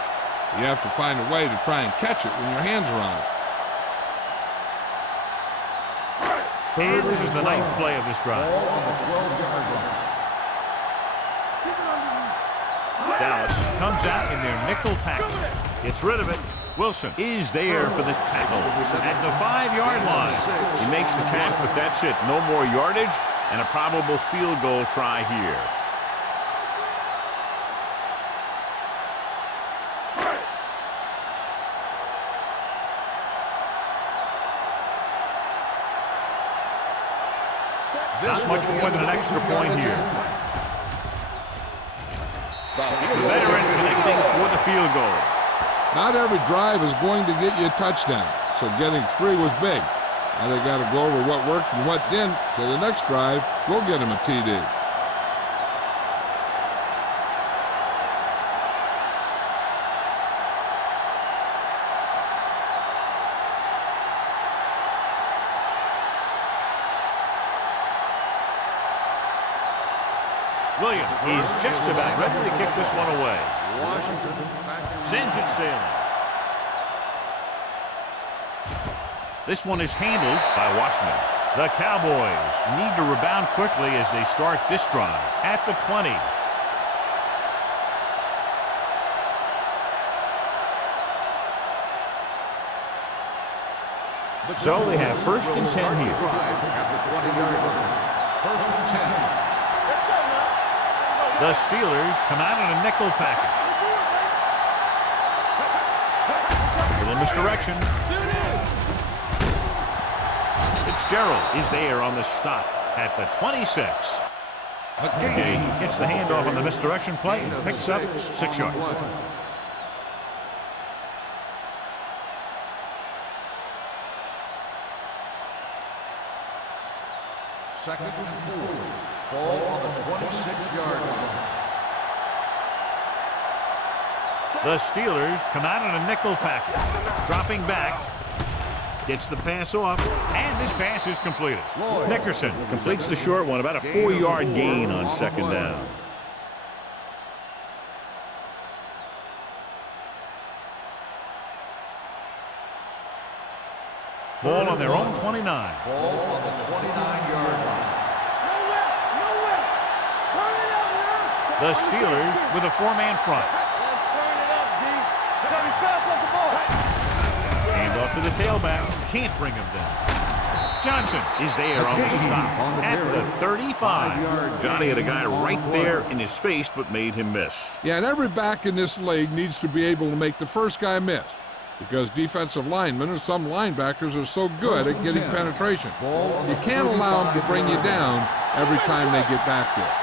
You have to find a way to try and catch it when your hands are on it. And this is the 9th play of this drive. Ball on the 12-yard line. Dallas comes out in their nickel package. Gets rid of it. Wilson is there for the tackle at the 5-yard line. He makes the catch, but that's it. No more yardage and a probable field goal try here. Not much more than an extra point here. The veteran connecting for the field goal. Not every drive is going to get you a touchdown, so getting 3 was big. Now they got to go over what worked and what didn't, so the next drive will get them a TD. Williams is just about ready to kick this one away. Washington Sends it sailing. This one is handled by Washington. The Cowboys need to rebound quickly as they start this drive at the 20. So they have 1st and 10 here. At the 20-yard line. 1st and 10. The Steelers come out in a nickel package. Little misdirection. Fitzgerald is there on the stop at the 26. McGee gets the handoff on the misdirection play and picks up 6 yards. 2nd and 4. Ball on the 26-yard line. The Steelers come out in a nickel package. Dropping back. Gets the pass off, and this pass is completed. Nickerson completes the short one, about a 4-yard gain on 2nd down. Ball on their own 29. Ball on the 29-yard line. The Steelers with a 4-man front. Hand off to the tailback. Can't bring him down. Johnson is there on the stop at the 35. Johnny had a guy right there in his face, but made him miss. Yeah, and every back in this league needs to be able to make the first guy miss, because defensive linemen or some linebackers are so good at getting penetration. You can't allow them to bring you down every time they get back there.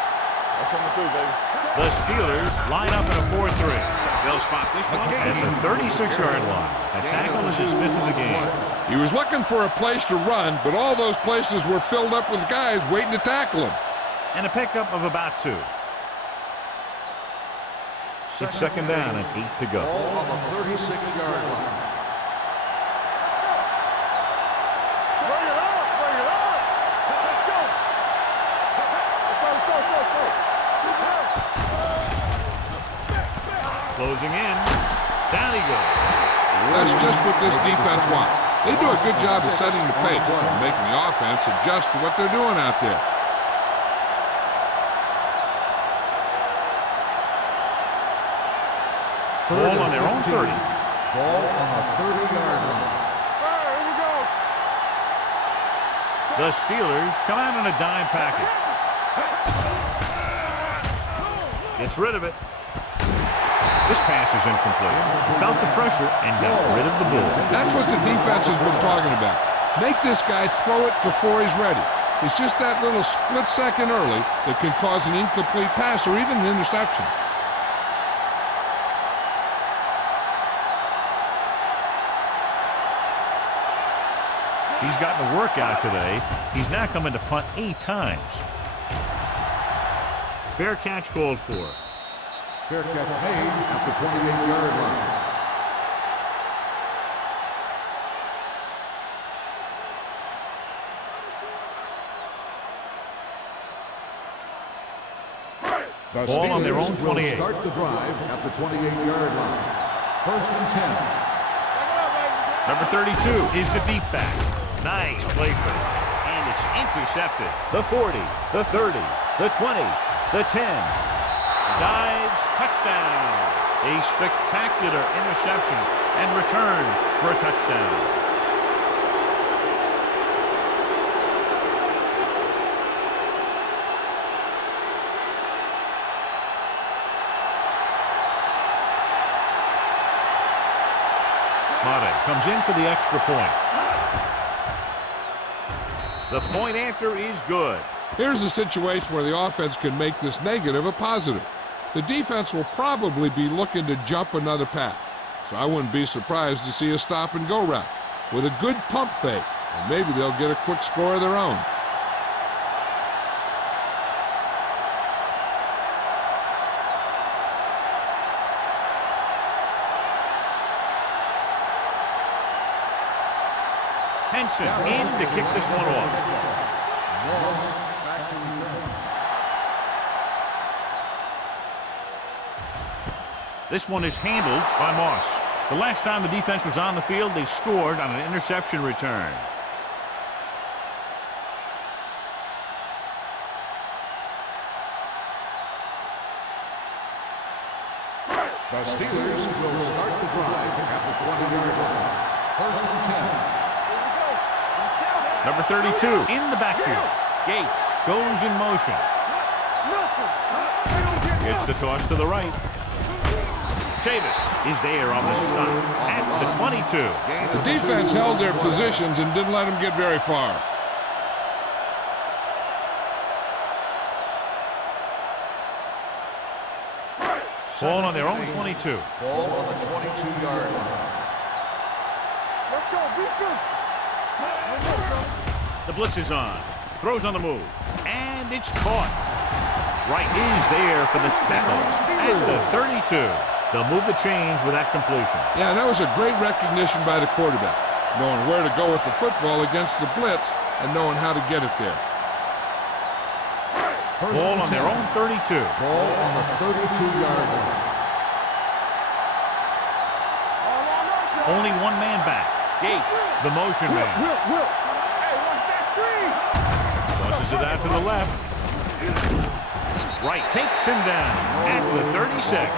The Steelers line up in a 4-3. They'll spot this one at the 36-yard line. A tackle is his 5th of the game. He was looking for a place to run, but all those places were filled up with guys waiting to tackle him. And a pickup of about 2. It's 2nd down and 8 to go. Ball on the 36-yard line. Closing in. Down he goes. That's just what this defense wants. They do a good job of setting the pace and making the offense adjust to what they're doing out there. Ball on their own 30. Ball on the 30-yard line. The Steelers come out in a dime package. Gets rid of it. This pass is incomplete. Felt the pressure and got rid of the ball. That's what the defense has been talking about. Make this guy throw it before he's ready. It's just that little split second early that can cause an incomplete pass or even an interception. He's gotten a workout today. He's now coming to punt 8 times. Fair catch called for. Fair catch made at the 28-yard line. The Ball on their own 28. Will start the drive at the 28-yard line. 1st and 10. Number 32 is the deep back. Nice play fake. And it's intercepted. The 40, the 30, the 20, the 10. Dives, touchdown. A spectacular interception and return for a touchdown. Mata comes in for the extra point. The point after is good. Here's a situation where the offense can make this negative a positive. The defense will probably be looking to jump another pass, so I wouldn't be surprised to see a stop-and-go route with a good pump fake, and maybe they'll get a quick score of their own. Henson in to kick this one off. Back to return. This one is handled by Moss. The last time the defense was on the field, they scored on an interception return. The Steelers will start the drive at the 20-yard line. 1st and 10. Number 32 in the backfield. Gates goes in motion. Gets the toss to the right. Chavis is there on the stop at the 22. The defense held their positions and didn't let them get very far. Ball on their own 22. Ball on the 22-yard line. Let's go, defense. The blitz is on. Throws on the move. And it's caught. Wright is there for the tackle at the 32. They'll move the chains with that completion. Yeah, that was a great recognition by the quarterback, knowing where to go with the football against the blitz and knowing how to get it there. Ball on their own 32. Ball on the 32-yard line. Only one man back. Gates, the motion man. Hey, watch that screen. Tosses it out to the left. Wright takes him down at the 36.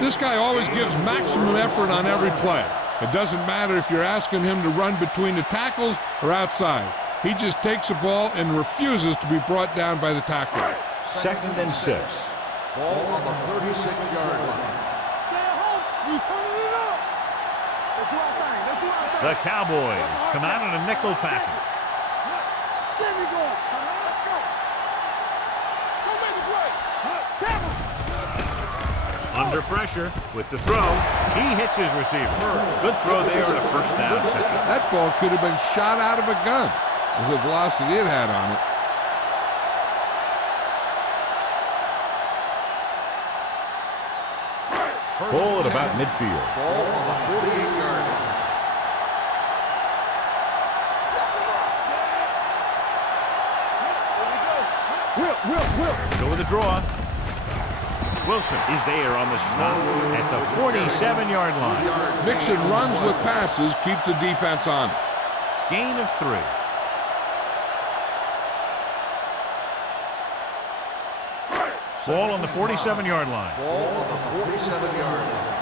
This guy always gives maximum effort on every play. It doesn't matter if you're asking him to run between the tackles or outside. He just takes the ball and refuses to be brought down by the tackler. 2nd and 6. Ball on the 36-yard line. The Cowboys come out in a nickel package. There we go. Let's go. Don't make it play. Tackle. Under pressure with the throw. He hits his receiver. Good throw there and a first down. That ball could have been shot out of a gun with the velocity it had on it. Ball at about midfield. Ball on the 48-yard line. Will. Go with the draw. Wilson is there on the stop at the 47-yard line. Mixon runs with passes, keeps the defense on. Gain of 3. Ball on the 47-yard line. Ball on the 47-yard line.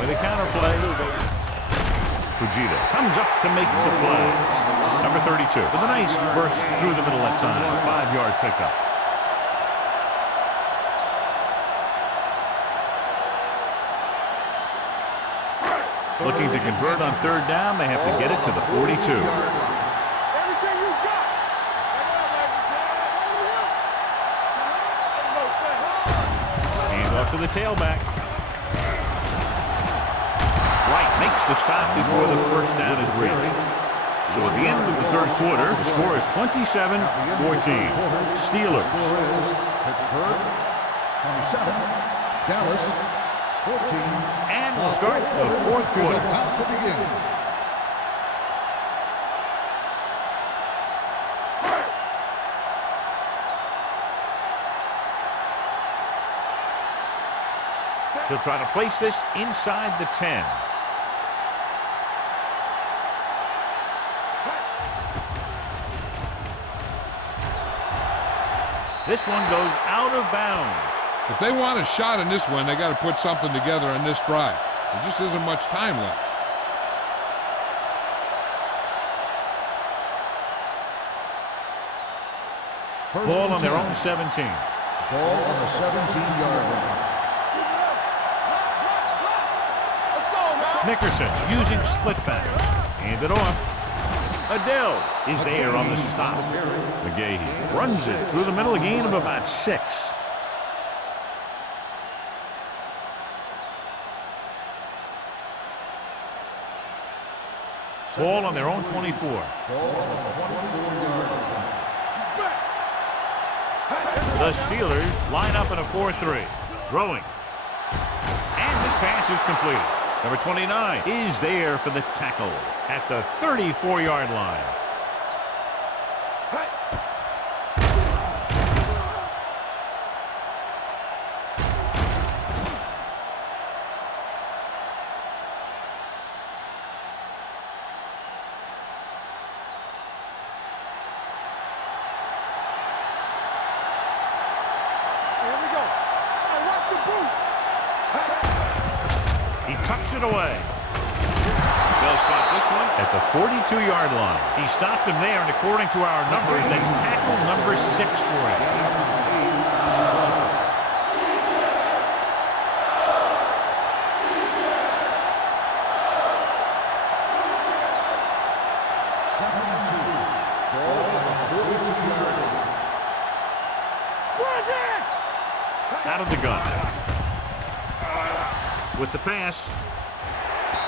With a counter play. Fujita comes up to make the play. Number 32 with a nice burst through the middle that time. 5-yard pickup. Looking to convert on 3rd down. They have to get it to the 42. Everything you got. Hands off to the tailback. Wright makes the stop before the first down is reached. So at the end of the 3rd quarter, the score is 27-14. Steelers. Pittsburgh 27, Dallas 14. And we'll start the 4th quarter. About to begin. He'll try to place this inside the 10. This one goes out of bounds. If they want a shot in this one, they got to put something together on this drive. There just isn't much time left. Ball on their own 17. Ball on the 17-yard line. Nickerson using split back. Hand it off. Adele is there on the stop. McGahee runs it through the middle, a gain of about 6. Ball on their own 24. Ball on the 24-yard line. The Steelers line up in a 4-3. Throwing. And this pass is completed. Number 29 is there for the tackle at the 34-yard line. Here we go. Hey, watch the boot. He tucks it away. They'll spot this one at the 42-yard line. He stopped him there, and according to our numbers, that's tackle number 6 for him. Out of the gun. with the pass.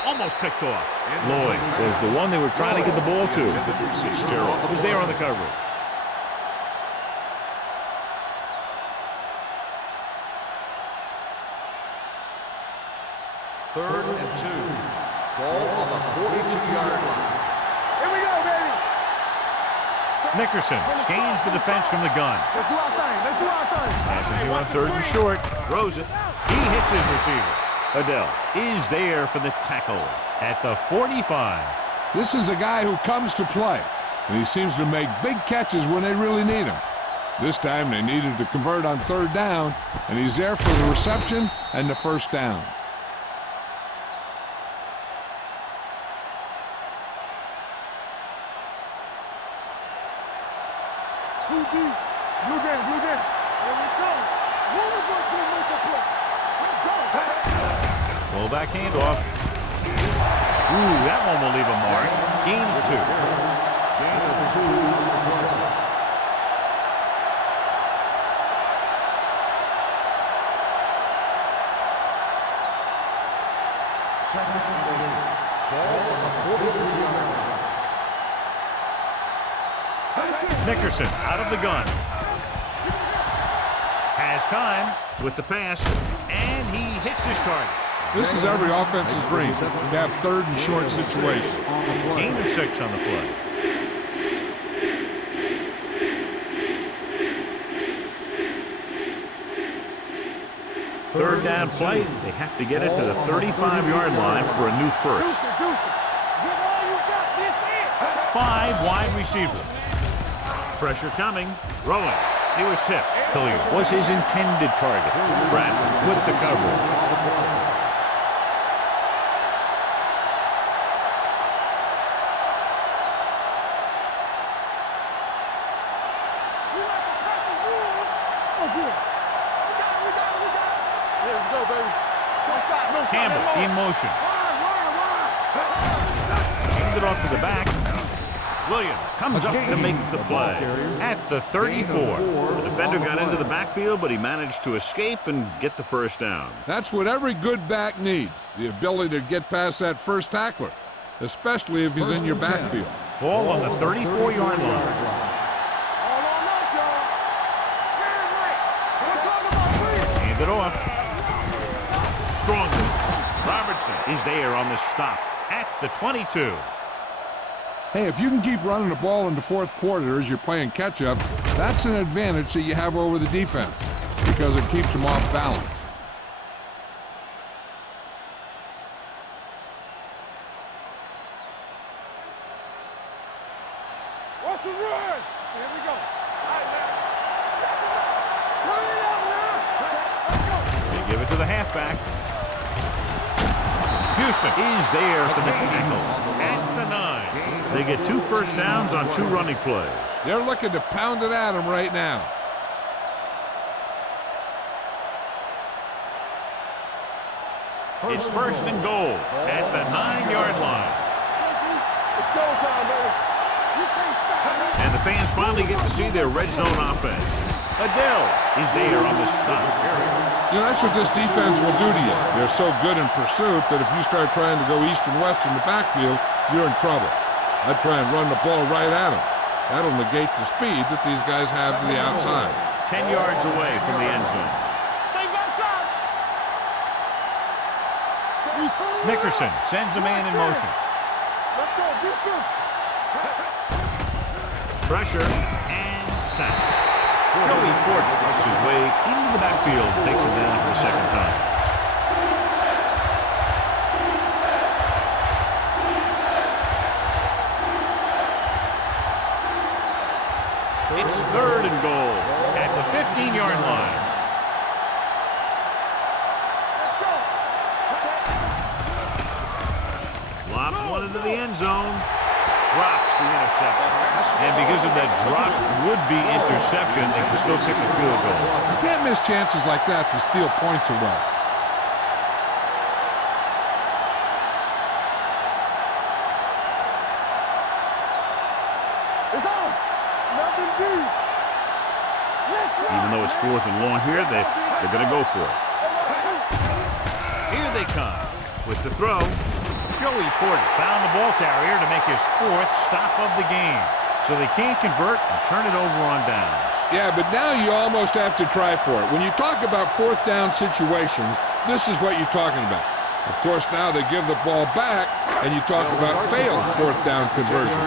Almost picked off. Lloyd was the one they were trying to get the ball to. Fitzgerald was there on the coverage. Third and 2. Ball on the 42-yard line. Here we go, baby. Nickerson gains the defense from the gun. Let's do our thing. Let's do our thing. Passing here on 3rd and short. Throws it. He hits his receiver. Adele is there for the tackle at the 45. This is a guy who comes to play, and he seems to make big catches when they really need him. This time they needed to convert on 3rd down, and he's there for the reception and the 1st down. Blue game, blue game. Here we go. Who is going to make a play? Let's go. Full back handoff. Ooh, that one will leave a mark. Gain of 2. Gain of 2 on the play. Second and 8. Ball on the 43-yard line. Nickerson out of the gun. Has time with the pass, and he hits his target. This is every offense's dream, to have 3rd and short situation. Gain of 6 on the play. Third down play. They have to get it to the 35-yard line for a new first. Give all you got. This is. 5 wide receivers. Pressure coming. Rowan. He was tipped. Hilliard was his intended target. Bradford with the coverage. Let's go, baby. Campbell in motion. Handed it off to the back. Williams comes up to make the play at the 34. The defender got into the backfield, but he managed to escape and get the 1st down. That's what every good back needs, the ability to get past that first tackler, especially if he's in your backfield. Ball on the 34-yard line. All on us, y'all. Hand right. We're talking about three. Hand it off. Strongly. Robertson is there on the stop at the 22. Hey, if you can keep running the ball in the 4th quarter as you're playing catch-up, that's an advantage that you have over the defense because it keeps them off balance. What's the run? Here we go. All right, man. Turn it up now. Let's go. They give it to the halfback. Houston is there for the tackle at the 9. They get 2 first downs on 2 running plays. They're looking to pound it at him right now. It's 1st and goal at the 9-yard line. It's showtime, baby. You can't stop. And the fans finally get to see their red zone offense. Adele is there on the stop. You know, that's what this defense will do to you. They're so good in pursuit that if you start trying to go east and west in the backfield, you're in trouble. I'd try and run the ball right at them. That'll negate the speed that these guys have to the outside. 10 yards away from the end zone. Stay back side. Nickerson sends a man in motion. Let's go. Defense. Pressure and sack. Joey Ports works his way into the backfield and takes him down for the 2nd time. It's 3rd and goal at the 15-yard line. Lobs one into the end zone. Drops the interception. And because of that drop would-be interception, they can still kick a field goal. You can't miss chances like that to steal points away. It's on. Nothing deep. Even though it's 4th and long here, they're going to go for it. Here they come with the throw. Joey Porter found the ball carrier to make his 4th stop of the game. So they can't convert and turn it over on downs. Yeah, but now you almost have to try for it. When you talk about 4th down situations, this is what you're talking about. Of course, now they give the ball back, and you talk about failed 4th down conversion.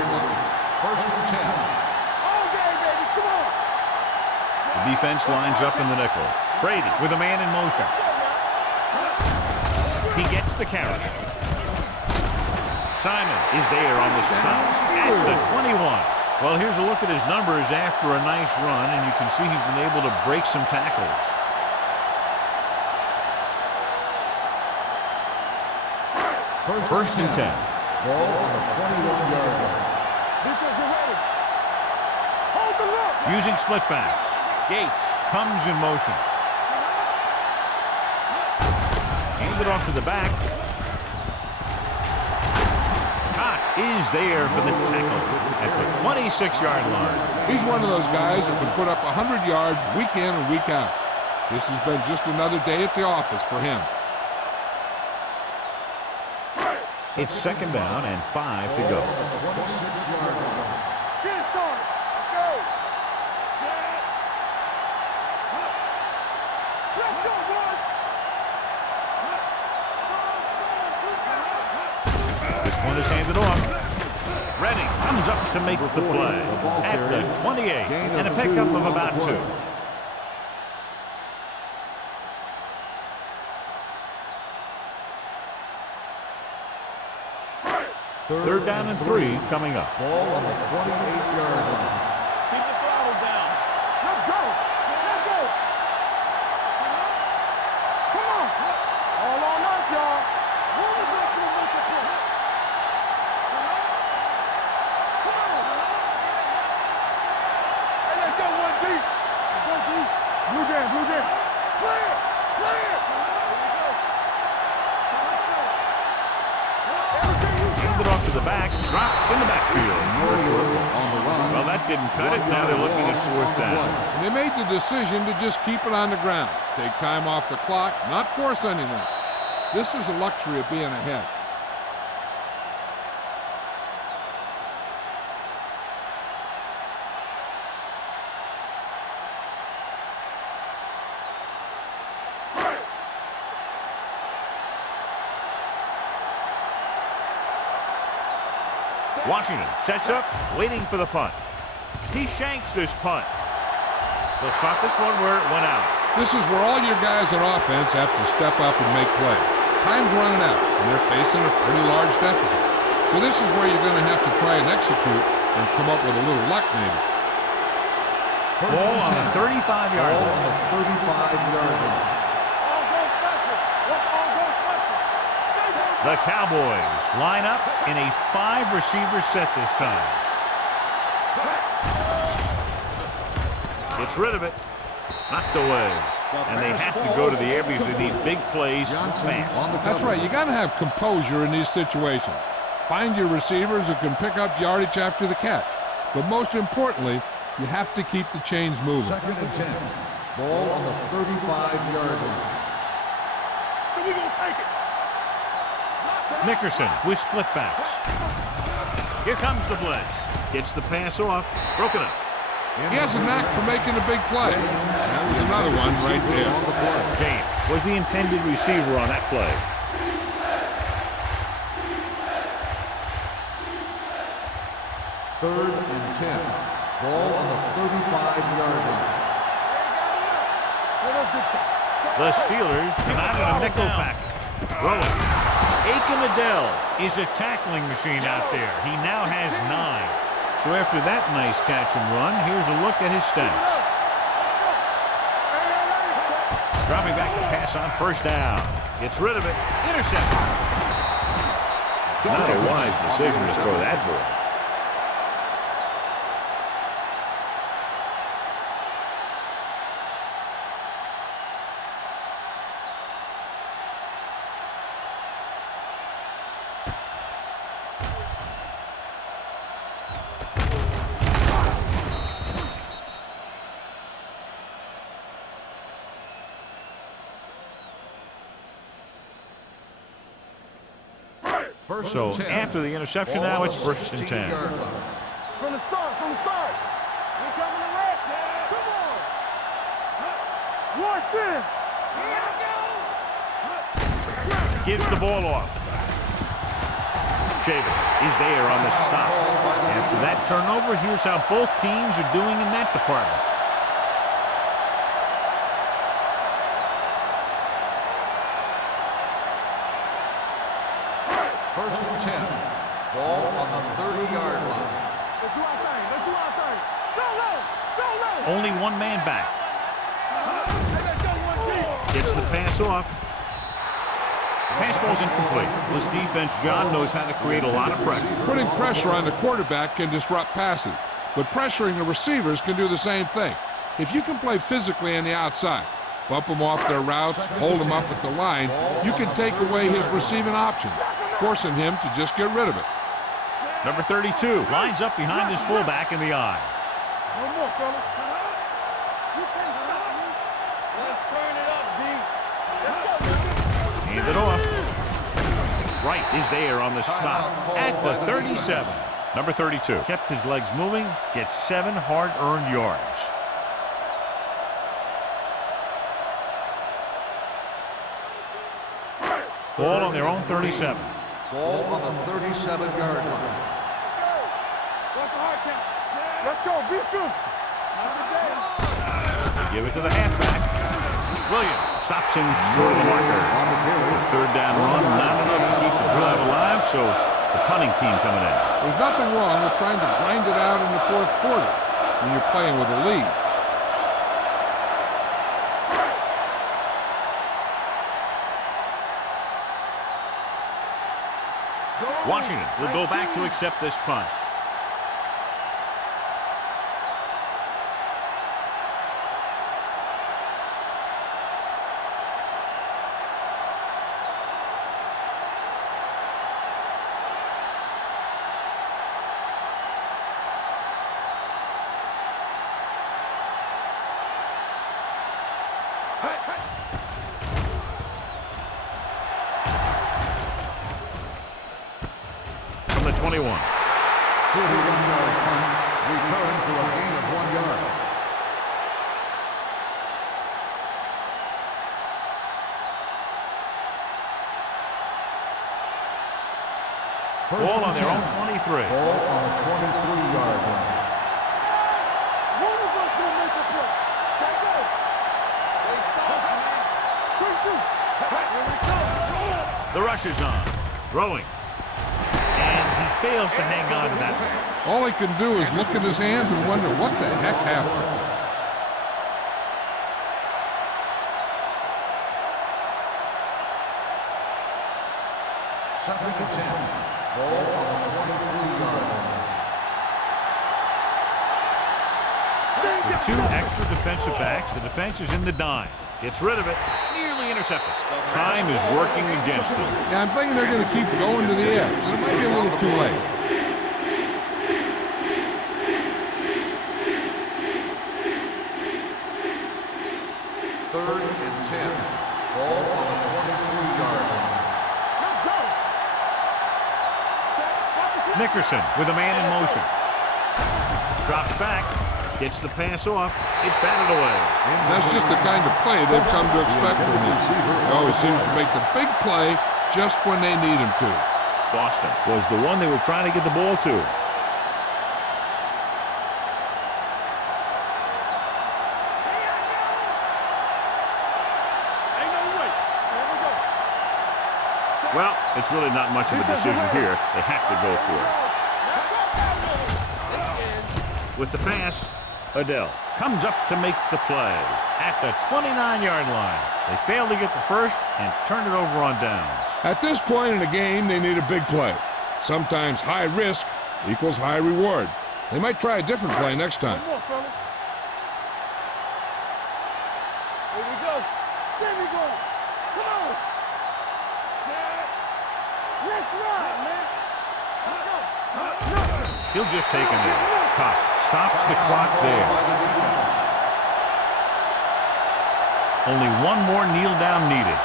First and 10. Okay, baby, come on. The defense lines up in the nickel. Brady with a man in motion. He gets the carry. Simon is there on the stop at the 21. Well, here's a look at his numbers after a nice run, and you can see he's been able to break some tackles. First and 10. Ball on the 21-yard line. Defense, get ready. Hold the look. Using split backs. Gates comes in motion. Hand it off to the back. Is there for the tackle at the 26-yard line. He's one of those guys that can put up 100 yards week in and week out. This has been just another day at the office for him. It's 2nd down and 5 to go. 26-yard line. Get it started. Let's go. Let's go, boys. This one is handed off. Redding comes up to make the play at the 28 and a pickup of about 2. Third down and 3 coming up. Ball on the 28-yard line. Keep the throttle down. Let's go. Let's go. Come on. All on us, y'all. Move it back to the make the play. Come on. Hey, let's go one deep. Let's go deep. Blue jam, blue jam. Play it. Play it. Handed off to the back, dropped in the backfield for a short loss. Well, that didn't cut it. Now they're looking at 4th down. And they made the decision to just keep it on the ground. Take time off the clock, not force anything. This is the luxury of being ahead. Washington sets up, waiting for the punt. He shanks this punt. They'll spot this one where it went out. This is where all your guys on offense have to step up and make play. Time's running out, and they're facing a pretty large deficit. So this is where you're going to have to try and execute and come up with a little luck maybe. Ball on the 35-yard Ball line. on the 35-yard line. All go special. What's all go special? The Cowboys line up in a 5-receiver set this time. Gets rid of it. Knocked away. And they have to go to the air because they need big plays fast. That's right. You got to have composure in these situations. Find your receivers who can pick up yardage after the catch. But most importantly, you have to keep the chains moving. 2nd and 10. Ball on the 35-yard line. So we gonna take it. Nickerson with split backs. Here comes the blitz. Gets the pass off. Broken up. He has a knack for making a big play. That was another one right there. James was the intended receiver on that play. Third and 10. Ball on the 35-yard line. The Steelers come out in a nickel package. Rolling. Aiken Adele is a tackling machine out there. He now has 9. So after that nice catch and run, here's a look at his stats. Dropping back to pass on 1st down. Gets rid of it. Intercepted. Not a wise decision to throw that ball. So after the interception now, it's 1st and 10. From the start, from the start. We're coming to rest. Come on. Watch in. Gives the ball off. Chavis is there on the stop. After that turnover, here's how both teams are doing in that department. First and 10. Ball on the 30-yard line. Let's do our thing. Let's do our thing. Go low. Go low. Only one man back. Let's go one deep. Gets the pass off. Pass ball's incomplete. This defense, John, knows how to create a lot of pressure. Putting pressure on the quarterback can disrupt passes, but pressuring the receivers can do the same thing. If you can play physically on the outside, bump them off their routes, hold them up at the line, you can take away his receiving options, forcing him to just get rid of it. Number 32 lines up behind his fullback in the eye. One more, fella. You can't stop me. Let's turn it up, D. Let's go, man. Hand it off. Wright is there on the stop at the 37. Number 32 kept his legs moving, gets 7 hard-earned yards. Ball on their own 37. Ball on the 37-yard line. What's the hard count? Let's go. Be physical. Give it to the halfback. Williams stops him short of the marker. The 3rd down run, not enough to keep the drive alive, so the punting team coming in. There's nothing wrong with trying to grind it out in the 4th quarter when you're playing with a lead. Washington will go back to accept this punt. From the 21. 41-yard punt. Return for a gain of 1 yard. Ball on their own 23. Ball on the 23-yard line. One of us will make a play. Stay go. They stop, man. Quick shoot. Here we go. The rush is on. Throwing. And he fails to hang on to that one. All he can do is look at his hands and wonder what the heck happened. Second and 10. Ball on the 23-yard line. With 2 extra defensive backs, the defense is in the dime. Gets rid of it. Nearly intercepted. Time is working against them. Yeah, I'm thinking they're going to keep going to the air, but it might be a little too late. Third and 10. Ball on the 23-yard line. Let's go. Nickerson with a man in motion. Drops back. Gets the pass off. It's batted away. That's just the kind of play they've come to expect from him. He always seems to make the big play just when they need him to. Boston was the one they were trying to get the ball to. Ain't no way. Here we go. Well, it's really not much of a decision here. They have to go for it. With the pass, Adele comes up to make the play at the 29-yard line. They fail to get the first and turn it over on downs. At this point in the game, they need a big play. Sometimes high risk equals high reward. They might try a different play next time. One more, fellas. Here we go. There we go. Come on. Set. Let's ride, man. Let's go. He'll just take a knee. Cox stops the clock there. Only one more kneel down needed.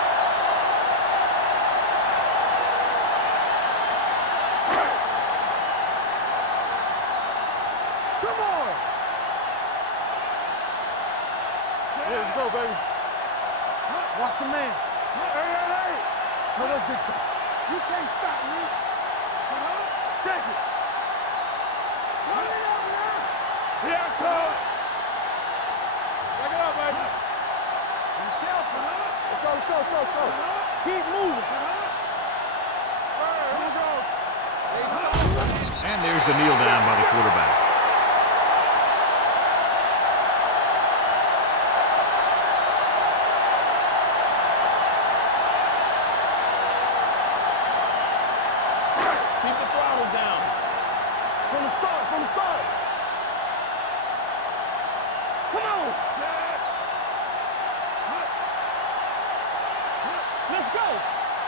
Watch your man. Hey. No, that's big time. You can't stop me. Check it. Run it up now. Here I come. Check it out, baby. Be careful. Let's go. Keep moving. All right, here we go. And there's the kneel down by the quarterback. Keep the throttle down. From the start. Come on. Let's go.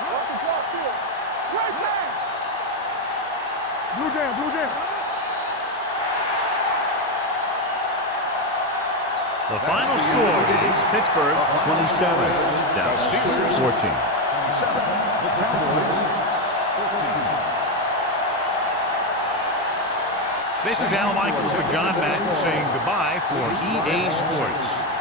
Off the clock still. Right back. Blue jam. The final score is Pittsburgh 27, Dallas Steelers 14. The Cowboys 14. This is Al Michaels with John Madden saying goodbye for EA Sports.